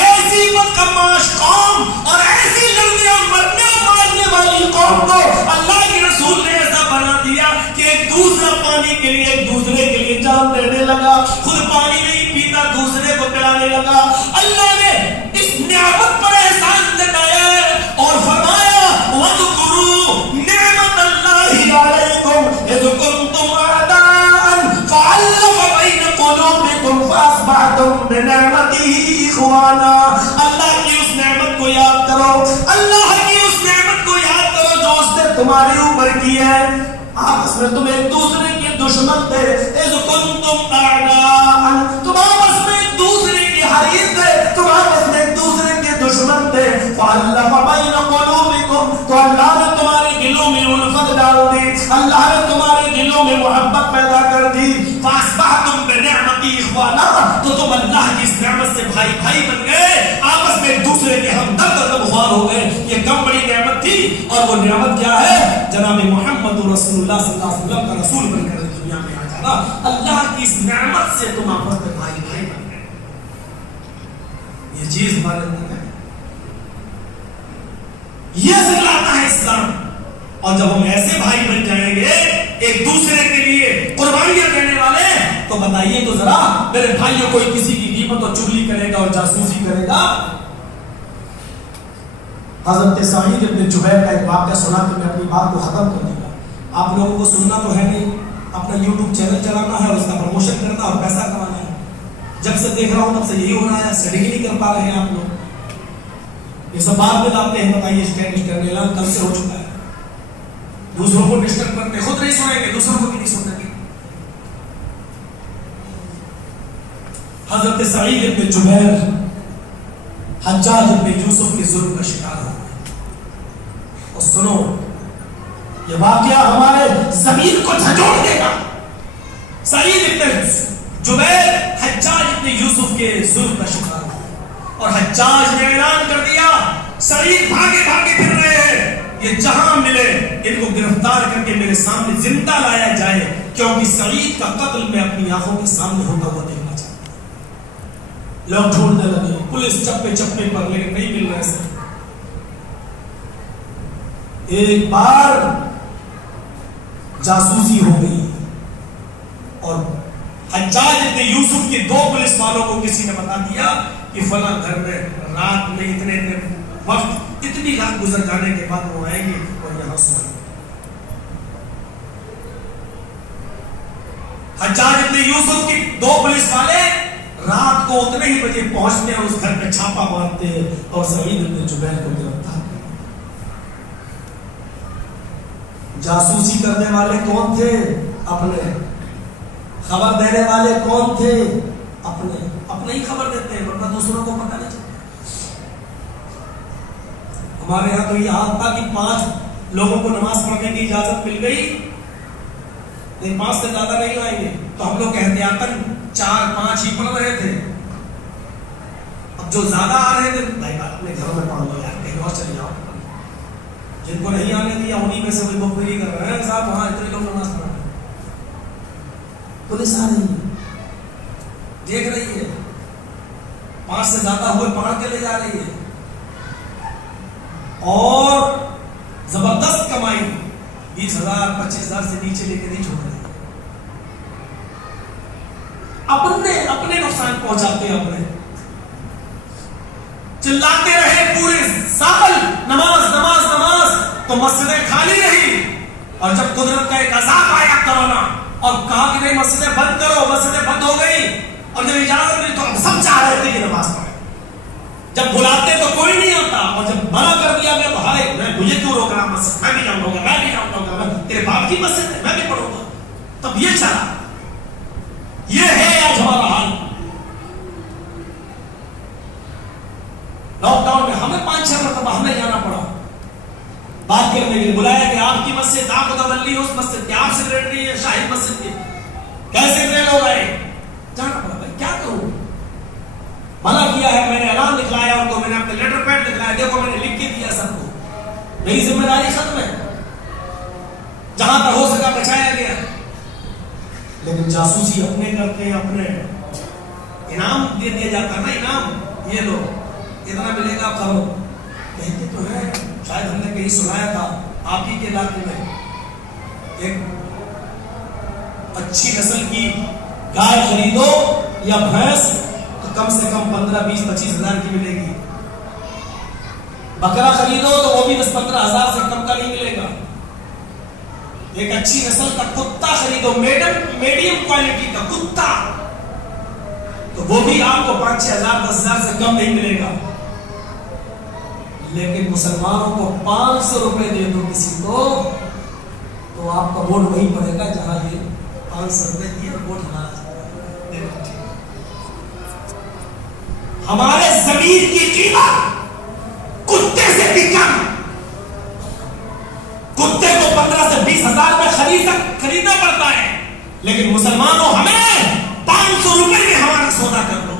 ایسی بدقماش قوم اور ایسی لڑنے اور مرنے اور مارنے والی قوم کو اللہ کے رسول نے ایسا بنا دیا کہ ایک دوسرا پانی کے لیے ایک دوسرے کے لیے جان دینے لگا, خود پانی نہیں پیتا دوسرے کو پلانے لگا. اللہ نے اس نعمت پر احسان جتایا ہے اور فرمایا وَاذْكُرُوا نِعْمَتَ اللَّهِ عَلَيْكُمْ إِذْ كُنْتُمْ أَعْدَاءً فَأَلَّفَ بَيْنَ قُلُوبِكُمْ فَأَصْبَحْتُمْ بِنِعْمَتِهِ إِخْوَانًا. اللہ کی اس نعمت کو یاد کرو, اللہ کی اس نعمت کو یاد کرو جو اس نے تمہارے اوپر کی ہے. آپس میں تم ایک دوسرے کے دشمن تھے, اذ کنتم اعداء, تم آپس میں ایک دوسرے کے حریف تھے, تم آپس میں ایک دوسرے کے دشمن تھے. فَأَلَّفَ بَيْنَ قُلُوبِكُمْ, تو اللہ نے تمہارے دلوں میں الفت ڈال دی, اللہ نے تمہارے دلوں میں محبت پیدا کر دی. فَأَصْبَحْتُمْ بِنِعْمَتِهِ إِخْوَانًا, تو تم اللہ کی اس نعمت سے بھائی بھائی بن گئے, آپس میں ایک دوسرے کے ہمدرد اور غمخوار ہو گئے. یہ کم بڑی نعمت تھی, اور وہ نعمت کیا ہے؟ جناب محمد رسول اللہ صلی اللہ علیہ وسلم کا رسول بن کر دنیا میں آ جانا. اللہ کی اس نعمت سے تم آپس میں بھائی بھائی بن گئے. یہ چیز ہمارے اندر ہے, یہ سکھلاتا ہے اسلام. اور جب ہم ایسے بھائی بن جائیں گے ایک دوسرے کے لیے قربانیاں دینے والے, تو بتائیے تو ذرا میرے بھائیوں, کوئی کسی کی غیبت اور چغلی کرے گا اور جاسوسی کرے گا؟ حضرت سعید ابن جبیر کا ایک واقعہ سنا کہ میں اپنی بات کو ختم کر دوں گا. آپ لوگوں کو سننا تو ہے نہیں, اپنا یوٹیوب چینل چلانا ہے اور اس کا پروموشن کرنا اور پیسہ کمانا ہے. جب سے دیکھ رہا ہوں تب سے یہی ہو رہا ہے, اسٹڈی نہیں کر پا رہے ہیں آپ لوگ. یہ سب بات میں لاتے ہیں, بتائیے اسٹینڈ اعلان کب سے ہو چکا ہے. دوسروں کو ڈسٹرب کرتے, خود نہیں سنیں گے دوسروں کو بھی نہیں سنیں گے. حضرت سعید ابن جبیر حجاج ابن یوسف کے ظلم کا شکار ہو گئے. اور سنو, یہ واقعہ ہمارے ضمیر کو جھنجھوڑ دے گا. سعید ابن جبیر حجاج ابن یوسف کے ظلم کا شکار ہو گئے, اور حجاج نے اعلان کر دیا سعید بھاگے بھاگے پھر رہے ہیں, یہ جہاں ملے ان کو گرفتار کر کے میرے سامنے زندہ لایا جائے, کیونکہ سعید کا قتل میں اپنی آنکھوں کے سامنے ہوتا ہوا دیکھنا چاہتا ہوں. لوگ ڈھونڈنے لگے, پولیس چپے چپے پر, لیکن نہیں مل رہے سے. ایک بار جاسوسی ہو گئی اور حجاج ابن یوسف کے 2 پولیس والوں کو کسی نے بتا دیا کہ فلاں گھر میں رات میں اتنے وقت اتنی رات گزر جانے کے بعد وہ آئیں گے اور یہاں سوئیں گے. حجاج ابن یوسف کی 2 پولیس والے رات کو اتنے ہی بجے پہنچتے ہیں اور اس گھر پہ چھاپا مارتے ہیں اور سعید ابن جبیر کو گرفتار کرتے ہیں. جاسوسی کرنے والے کون تھے؟ اپنے. خبر دینے والے کون تھے؟ اپنے. اپنے ہی خبر دیتے ہیں, ورنہ دوسروں کو پتہ نہیں چلتا. ہمارے یہاں تو یہ حال تھا کہ 5 لوگوں کو نماز پڑھنے کی اجازت مل گئی, لیکن 5 سے زیادہ نہیں آئیں گے, تو ہم لوگ احتیاطاً 4-5 ہی پڑھ رہے تھے. اب جو زیادہ آ رہے تھے, بھائی اپنے گھروں میں پڑھ لو یار, کہیں اور چلے جاؤ. جن کو نہیں آنے دیا انہی میں سے کوئی بکری کر رہے ہیں, صاحب وہاں اتنے لوگ نماز پڑھ رہے ہیں. پولیس آ رہی ہے, دیکھ رہی ہے, 5 سے زیادہ ہوئے پکڑ کے لے جا رہی ہے, اور زبردست کمائی 20,000-25,000 سے نیچے لے کے نہیں چھوڑ رہے. اپنے نقصان پہنچاتے ہیں. اپنے چلاتے رہے پورے سال نماز نماز نماز, تو مسجدیں خالی رہی. اور جب قدرت کا ایک عذاب آیا کرونا اور کہا کہ نہیں مسجدیں بند کرو, مسجدیں بند ہو گئی, اور جب اجازت ملی تو اب سب چاہ رہے تھے کہ نماز پڑھیں. جب بلاتے تو کوئی نہیں آتا, اور جب منع کر دیا گیا تو ہائے میں مجھے کیوں روک رہا مسجد, میں بھی جاؤں گا, میں بھی جاؤں گا, تیرے باپ کی مسجد ہے میں بھی پڑھوں گا. تب یہ چلا, یہ ہے آج ہمارا حال. لاک ڈاؤن میں ہمیں 5-6 مرتبہ ہمیں جانا پڑا بات کرنے کے لیے. بلایا کہ آپ کی مسجد, آپ متولی اس مسجد کے, آپ سیکریٹری ہیں شاہد مسجد کے, کیسے اتنے لوگ آئے, جانا پڑا. بھائی کیا کروں, منع کیا ہے, میں نے اعلان دکھلایا ان کو, میں نے اپنے لیٹر پیڈ دکھلایا, دیکھو میں نے لکھ کے دیا سب کو, میری ذمہ داری ختم ہے, جہاں تک ہو سکا بچایا گیا. لیکن جاسوسی اپنے کرتے ہیں, اپنے انعام دے دیا جاتا نا, انعام یہ لو اتنا ملے گا کرو, کہتے تو ہے. شاید ہم نے کہیں سنایا تھا آپ ہی کے علاقے میں ایک اچھی نسل کی گائے خریدو یا بھینس تو کم سے کم 15-20-25 ہزار کی ملے گی. بکرا خریدو تو وہ بھی 10-15 ہزار سے کم کا نہیں ملے گا. ایک اچھی نسل کا کتا خریدو, میڈیم کوالٹی کا کتا, تو وہ بھی آپ کو 5-6 ہزار 10 ہزار سے کم نہیں ملے گا. لیکن مسلمانوں کو 500 روپے دے دو کسی کو تو آپ کا ووٹ وہی پڑے گا جہاں یہ 500 روپے دیے ووٹ ہمارا. ہمارے ضمیر کی قیمت کتے سے بھی کم. کتے کو 15 سے 20 ہزار میں خریدنا پڑتا ہے, لیکن مسلمانوں ہمیں 500 روپے میں ہمارا سودا کر دو,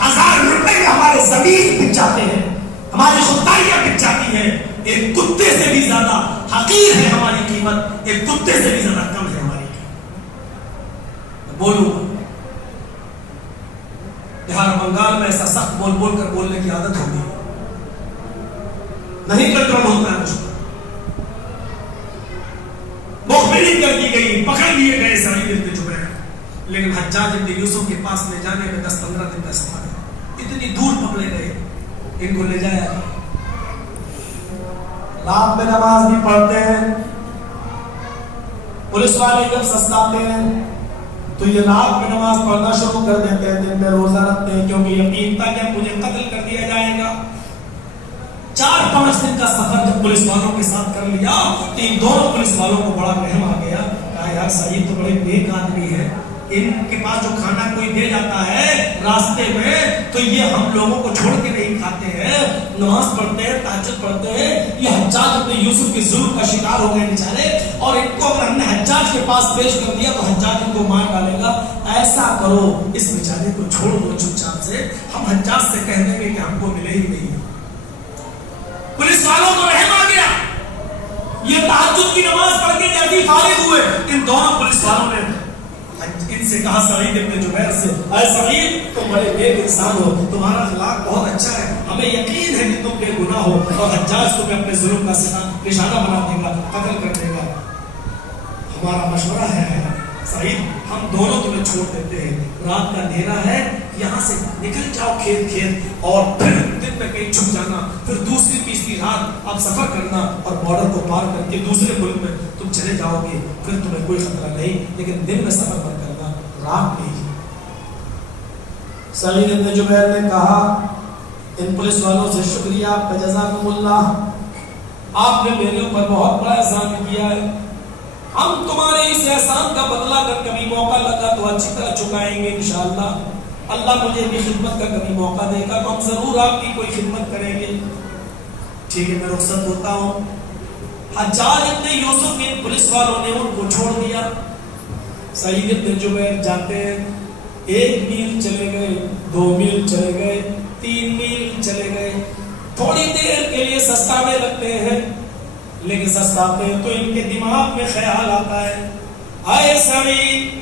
1000 روپے میں ہمارے ضمیر بک جاتے ہیں, ہماری خودداریاں بک جاتی ہیں. ایک کتے سے بھی زیادہ حقیر ہے ہماری قیمت, ایک کتے سے بھی زیادہ کم ہے ہماری قیمت. بولوں بہار بنگال میں ایسا سخت بول بول کر بولنے کی عادت ہوگی, نہیں کنٹرول ہوتا ہے مجھ پر. مخبری کر دی گئی, پکڑ لیے گئے سعید بن جبیر, لیکن حجاج بن یوسف کے پاس لے جانے میں 10-15 دن کا سفر ہے. اتنی دور پکڑے گئے, ان کو لے جایا, رات میں نماز بھی پڑھتے ہیں. پولیس والے جب سستاتے ہیں تو یہ رات میں نماز پڑھنا شروع کر دیتے ہیں, دن میں روزہ رکھتے ہیں, کیونکہ یقین تھا کہ مجھے قتل کر دیا جائے گا. 4-5 دن کا سفر جب پولیس والوں کے ساتھ کر لیا تو ان دونوں پولیس والوں کو بڑا رحم آ گیا. کہا یار سعید تو بڑے نیک آدمی ہے, ان کے پاس جو کھانا کوئی دے جاتا ہے راستے میں تو یہ ہم لوگوں کو چھوڑ کے نہیں کھاتے ہیں, نماز پڑھتے ہیں, تہجد پڑھتے ہیں. یہ حجاج اپنے یوسف کے ظلم کا شکار ہو گئے بیچارے, اور ان کو اگر ہم نے حجاج کے پاس پیش کر دیا تو حجاج ان کو مار ڈالے گا. ایسا کرو اس بیچارے کو چھوڑ دو چپ چاپ سے, ہم حجاج سے کہہ دیں گے کہ ہم کو ملے ہی نہیں. پولیس والوں کو رحم آ گیا. یہ تہجد کی نماز پڑھ کے جلدی فارغ ہوئے, ان دونوں پولیس والوں نے ان سے کہا سعید بن جبیر سے, اے سعید تم بڑے نیک انسان ہو, تمہارا اخلاق بہت اچھا ہے, ہمیں یقین ہے کہ تم بے گناہ ہو, اور حجاج تمہیں اپنے ظلم کا نشانہ بنا دے گا, قتل کر دے گا. ہمارا مشورہ ہے سعید ہم دونوں تمہیں چھوڑ دیتے ہیں, رات کا اندھیرا ہے, یہاں سے نکل جاؤ کھیت, اور پھر دن میں کہیں چھپ جانا, پھر دوسری تیسری رات آپ سفر کرنا, اور بارڈر کو پار کر کے دوسرے ملک میں تم چلے جاؤ گے, پھر تمہیں کوئی خطرہ نہیں, لیکن دن میں سفر مت کرنا, رات میں ہی. سعید بن جبیر نے کہا ان پولیس والوں سے شکریہ, جزاکم اللہ, آپ نے میرے اوپر بہت بڑا احسان کیا ہے, ہم تمہارے اس احسان کا بدلہ اگر کبھی موقع لگا تو اچھی طرح چکائیں گے انشاءاللہ. اللہ مجھے بھی خدمت کا کبھی موقع دے گا تو ہم ضرور آپ کی کوئی خدمت کریں گے. ٹھیک ہے میں رخصت ہوتا ہوں. حجاج ابن یوسف کے پولیس والوں نے ان کو چھوڑ دیا. سعید بن جبیر جاتے ہیں, 1 میل چلے گئے, 2 میل چلے گئے, 3 میل چلے گئے, تھوڑی دیر کے لیے سستانے لگتے ہیں, لیکن سستاتے ہیں تو ان کے دماغ میں خیال آتا ہے, اے سعید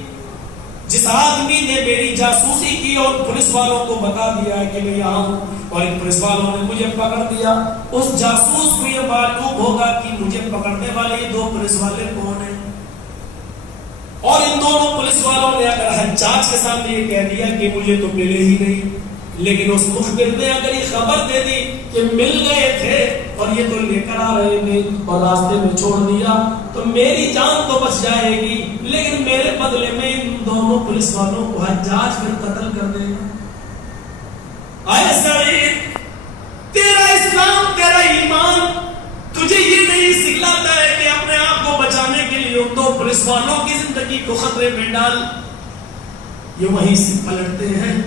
جس آدمی نے میری جاسوسی کی اور پولیس والوں کو بتا دیا کہ میں یہاں ہوں, اور ان پولیس والوں نے مجھے پکڑ دیا, اس جاسوس کو یہ معلوم ہوگا کہ مجھے پکڑنے والے یہ 2 پولیس والے کون ہیں, اور ان دونوں پولیس والوں نے اگر حجاج کے سامنے یہ کہہ دیا کہ مجھے تو ملے ہی نہیں, لیکن اس مخبر نے اگر یہ خبر دے دی کہ مل گئے تھے اور یہ تو لے کر آ رہے تھے اور راستے میں چھوڑ دیا تو میری جان تو بچ جائے گی، لیکن میرے بدلے میں ان دونوں پولیس والوں کو حجاج پھر قتل کر دے گا۔ اے سعید، تیرا اسلام، تیرا ایمان تجھے یہ نہیں سکھلاتا ہے کہ اپنے آپ کو بچانے کے لیے ان دو پولیس والوں کی زندگی کو خطرے میں ڈال۔ یہ وہیں سے پلٹتے ہیں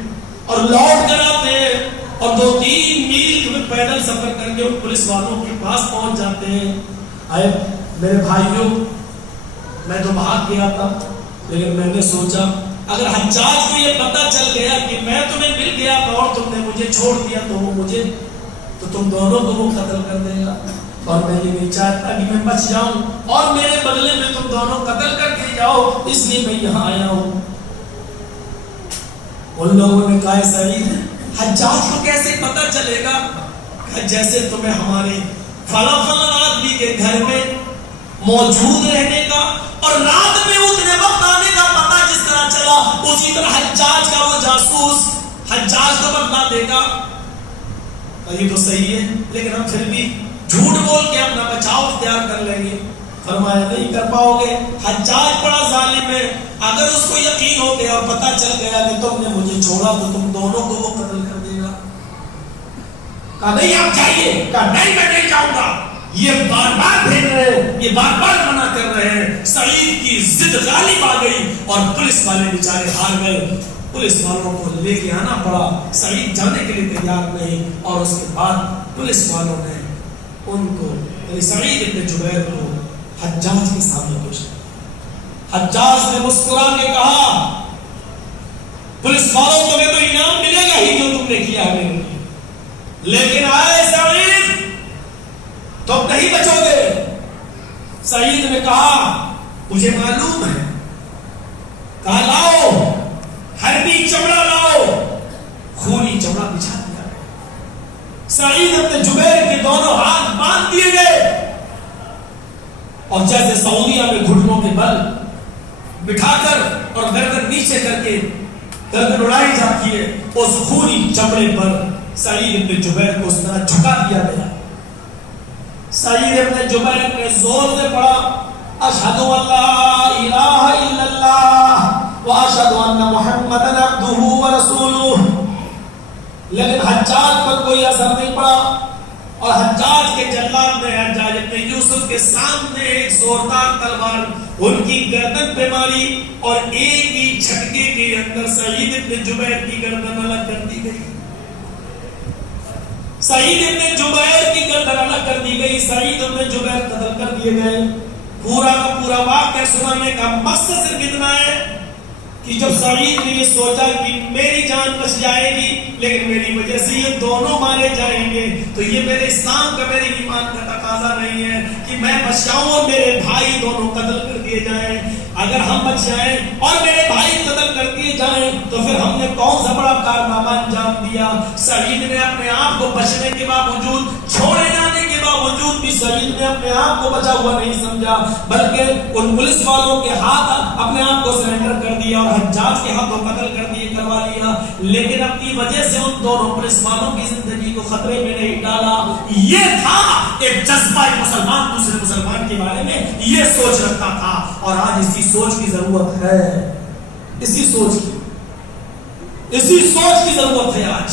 اور لوٹ کر آتے ہیں اور 2-3 میل میں پیدل سفر کر کے ان پولیس والوں کے پاس پہنچ جاتے ہیں۔ اے میرے بھائیوں، میں تو بھاگ گیا تھا، لیکن میں نے سوچا اگر حجاج کو یہ پتہ چل گیا کہ میں تمہیں مل گیا تھا اور تم نے مجھے چھوڑ دیا تو تم دونوں کو وہ قتل کر دے گا، اور میں یہ نہیں چاہتا کہ میں بچ جاؤں اور میرے بدلے میں تم دونوں قتل کر کے جاؤ، اس لیے میں یہاں آیا ہوں۔ ان لوگوں نے کہا سعید، حجاج کو کیسے پتہ چلے گا؟ کہ جیسے تمہیں ہمارے فلاں آدمی کے گھر میں موجود رہنے کا اور رات میں اتنے وقت آنے کا پتہ جس طرح چلا، اسی طرح حجاج کا وہ جاسوس حجاج کو بتلا دے گا۔ یہ تو صحیح ہے، لیکن ہم پھر بھی جھوٹ بول کے اپنا بچاؤ اختیار کر لیں گے۔ فرمایا نہیں کر پاؤ گے، حجاج بڑا ظالم ہے، اگر اس کو یقین ہو گیا اور پتہ چل گیا کہ تم نے مجھے چھوڑا تو تم دونوں کو وہ قتل کر دے گا۔ کہا نہیں آپ جائیے، کہا نہیں میں نہیں جاؤں گا، یہ بار بار بھیج رہے ہیں، یہ بار بار منع کر رہے ہیں۔ سعید کی ضد غالب آ گئی اور پولیس والے بیچارے ہار گئے، پولیس والوں کو لے کے آنا پڑا، سعید جانے کے لیے تیار نہیں، اور اس کے بعد پولیس والوں نے ان کو یعنی سعید ابن جبیر کو حجاج کے سامنے پیش کیا۔ حجاج نے مسکرا کے کہا پولیس والوں تمہیں تو انعام ملے گا ہی جو تم نے کیا ہے میرے لیے، لیکن آئے سعید تم نہیں بچو گے۔ سعید نے کہا مجھے معلوم ہے، کہا لاؤ حربی چمڑا لاؤ، خونی چمڑا بچھا دیا۔ سعید اپنے جبیر کے دونوں ہاتھ باندھ دیے گئے اور جیسے سعودیہ میں گھٹنوں کے بل بٹھا کر اور گردن نیچے کر کے گردن اڑائی جاتی ہے، اس خونی چمڑے پر سعید ابن جبیر کو اس طرح جھکا دیا گیا۔ سعید ابن جبیر نے زور سے پڑھا اشہد ان لا الہ الا اللہ واشہد ان محمدا عبدہ ورسولہ، لیکن حجاج پر کوئی اثر نہیں پڑا، اور حجاج کے جلاد نے حجاج ابن یوسف کے سامنے ایک زوردار تلوار ان کی گردن پہ ماری اور ایک ہی جھٹکے کے اندر سعید ابن جبیر کی گردن الگ کر دی گئی۔ سعید ابن جبیر کی گردن الگ کر دی گئی، سعید ابن جبیر قتل کر دیے گئے۔ پورا کا پورا واقعہ سنانے کا مقصد صرف اتنا ہے کہ جب سعید نے یہ سوچا کہ میری جان بچ جائے گی لیکن میری وجہ سے یہ دونوں مارے جائیں گے، تو یہ میرے اسلام کا، میرے ایمان کا تقاضا نہیں ہے کہ میں بچ جاؤں اور میرے بھائی دونوں قتل کر دیے جائیں۔ اگر ہم بچ جائیں اور میرے بھائی قتل کر دیے جائیں تو پھر ہم نے کون سا بڑا کارنامہ انجام دیا۔ سعید نے اپنے آپ کو بچنے کے باوجود، چھوڑے جانے کے باوجود بھی سعید نے اپنے آپ کو بچا ہوا نہیں سمجھا، بلکہ ان پولیس والوں کے ہاتھ اپنے آپ کو سرنڈر کر دیا اور حجاج کے ہاتھوں قتل کر دیے، کروا لیا، لیکن اپنی وجہ سے ان دونوں پولیس والوں کی زندگی کو خطرے میں نہیں ڈالا۔ یہ تھا ایک جذبہ، ایک مسلمان دوسرے مسلمان کے بارے میں یہ سوچ رکھتا تھا، اور آج اسی سوچ کی ضرورت ہے، اسی سوچ کی ضرورت ہے آج۔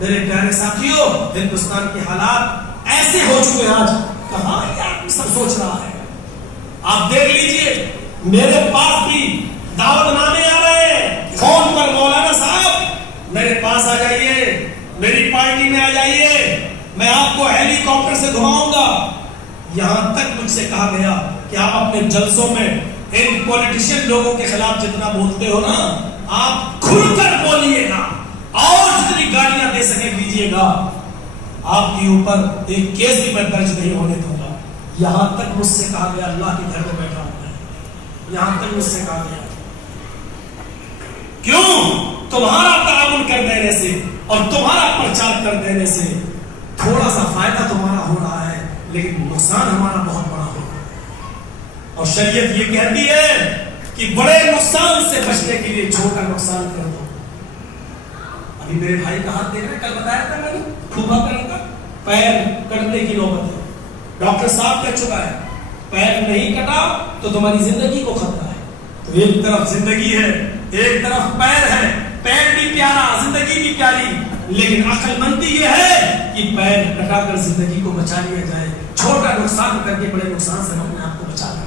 میرے پیارے ساتھیوں، ہندوستان کے حالات ایسے ہو چکے ہیں آج، کہاں یہ آدمی سب سوچ رہا ہے؟ آپ دیکھ لیجئے، میرے پاس بھی دعوت نامے آ رہے ہیں فون پر، مولانا صاحب میرے پاس آ جائیے، میری پارٹی میں آ جائیے، میں آپ کو ہیلی کاپٹر سے گھماؤں گا۔ یہاں تک مجھ سے کہا گیا کہ آپ اپنے جلسوں میں ان پولیٹیشین لوگوں کے خلاف جتنا بولتے ہو نا، آپ کھل کر بولیے گا اور جتنی گالیاں دے سکے دیجیے گا، آپ کے اوپر ایک کیس بھی میں درج نہیں ہونے دوں گا۔ یہاں تک مجھ سے کہا گیا، اللہ کے گھر میں بیٹھا ہوں میں، یہاں تک مجھ سے کہا گیا۔ کیوں؟ تمہارا تعاون کر دینے سے اور تمہارا پرچار کر دینے سے تھوڑا سا فائدہ تمہارا ہو رہا ہے، لیکن نقصان ہمارا بہت بڑا ہو رہا ہے، اور شریعت یہ کہتی ہے کہ بڑے نقصان سے بچنے کے لیے چھوٹا نقصان کر دو۔ ابھی میرے بھائی کا ہاتھ دیکھ رہے ہیں، کل بتایا تھا میں نے پھوپھا کرنے کا پیر کٹنے کی نوبت ہے. ڈاکٹر صاحب کہہ چکا ہے پیر نہیں کٹا تو تمہاری زندگی کو خطرہ ہے. تو ایک طرف زندگی ہے، ایک طرف پیر ہے. پیر بھی پیارا، زندگی بھی پیاری، لیکن عقل مندی یہ ہے کہ پیر کٹا کر زندگی کو بچا لیا جائے. چھوٹا نقصان کر کے بڑے نقصان سے ہم اپنے آپ کو بچا لیں.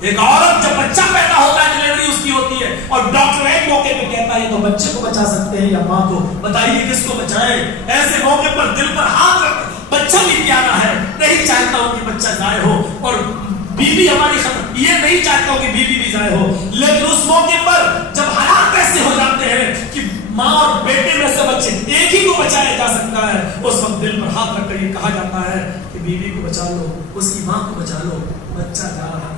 ایک عورت جب بچہ پیدا ہوتا ہے، ڈلیوری اس کی ہوتی ہے، اور ڈاکٹر ایک موقع پہ کہتا ہے تو بچے کو بچا سکتے ہیں یا ماں کو، بتائیے کس کو بچائیں؟ ایسے موقع پر دل پر ہاتھ رکھ. بچہ بھی پیارا ہے، نہیں چاہتا ہوں کہ بچہ ضائع ہو، اور بیوی ہماری ختم، یہ نہیں چاہتا ہوں کہ بیوی بھی ضائع ہو. لیکن اس موقع پر جب حالات ایسے ہو جاتے ہیں کہ ماں اور بیٹے میں سے بچے ایک ہی کو بچایا جا سکتا ہے، اس وقت دل پر ہاتھ رکھ کر یہ کہا جاتا ہے کہ بیوی کو بچا لو، اس کی ماں کو بچا لو، بچہ جا رہا ہے،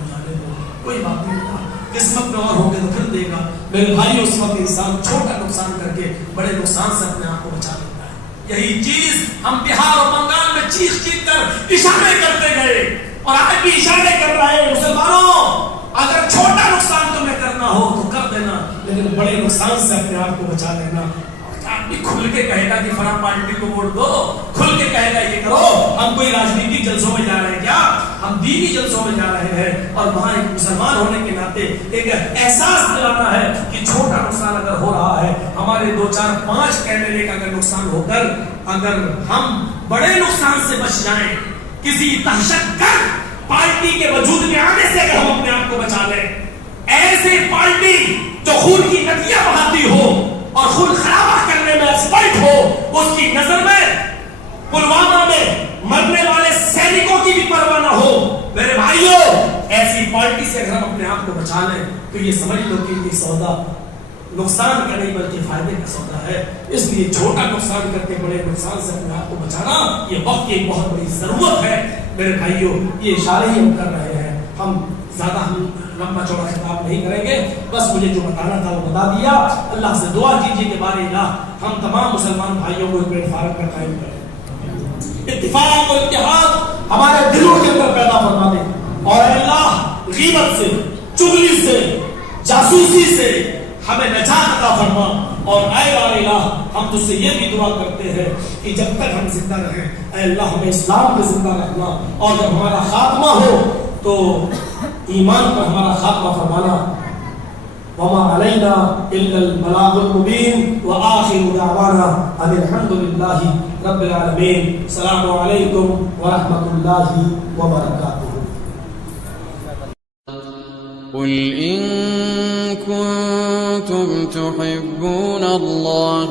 کوئی بات نہیں ہوتا، قسمت میں اور ہوگے تو پھر دے گا. میرے بھائی اس وقت انسان چھوٹا نقصان کر کے بڑے نقصان سے اپنے آپ کو بچا لیتا ہے. یہی چیز ہم بہار اور بنگال میں چیخ چیخ کر اشارے کرتے گئے، اور آج بھی اشارے کر رہے ہیں. مسلمانوں، اگر چھوٹا نقصان تمہیں کرنا ہو تو کر دینا، لیکن بڑے نقصان سے اپنے آپ کو بچا لینا. آدمی کھل کے کہے گا کہ فلاں پارٹی کو ووٹ دو، کھل کے کہے گا یہ کرو. ہم کوئی راجنیتی جلسوں میں جا رہے ہیں کیا؟ ہم دینی جلسوں میں جا رہے ہیں، اور وہاں ایک مسلمان ہونے کے ناطے ایک احساس دلانا ہے کہ چھوٹا نقصان اگر ہو رہا ہے، ہمارے 2 4 5 کینڈیڈیٹ کا اگر نقصان ہو کر اگر ہم بڑے نقصان سے بچ جائیں، کسی دہشت گرد پارٹی کے وجود میں آنے سے اگر ہم اپنے آپ کو بچا لیں، ایسی پارٹی جو خون کی ندیاں بہاتی ہو اور خون خرابہ کرنے میں ایکسپرٹ ہو، اس کی نظر میں پلوامہ میں مرنے والے سینکوں کی بھی پرواہ نہ ہو. میرے بھائیوں، ایسی پارٹی سے اگر ہم اپنے آپ کو بچا لیں تو یہ سمجھ لو کہ یہ سودا نقصان کا نہیں بلکہ فائدے کا سودا ہے. اس لیے چھوٹا نقصان کر کے بڑے نقصان سے اپنے آپ کو بچانا یہ وقت کی ایک بہت بڑی ضرورت ہے. میرے بھائیوں، یہ اشارے ہی ہم کر رہے ہیں، ہم زیادہ لمبا چوڑا خطاب نہیں کریں گے. بس مجھے جو بتانا تھا وہ بتا دیا. اللہ سے دعا کیجیے کہ بارے اللہ ہم تمام مسلمان بھائیوں کو ایک پلیٹ فارم پر قائم کریں، اتفاق اور اتحاد ہمارے دلوں کے اندر پیدا فرما دے. اور اللہ غیبت سے، چغلی سے، جاسوسی سے ہمیں نجات عطا فرما. اور اے الہ، ہم تجھ سے یہ بھی دعا کرتے ہیں کہ جب تک ہم زندہ رہیں اے اللہ ہمیں اسلام پہ زندہ رکھنا، اور جب ہمارا خاتمہ ہو تو ایمان پر ہمارا خاتمہ فرمانا. وما علینا الا البلاغ المبین وآخر دعوانا ان الحمد للہ رب العالمین. السلام علیکم ورحمۃ اللہ وبرکاتہ. قل إن كنتم تحبون الله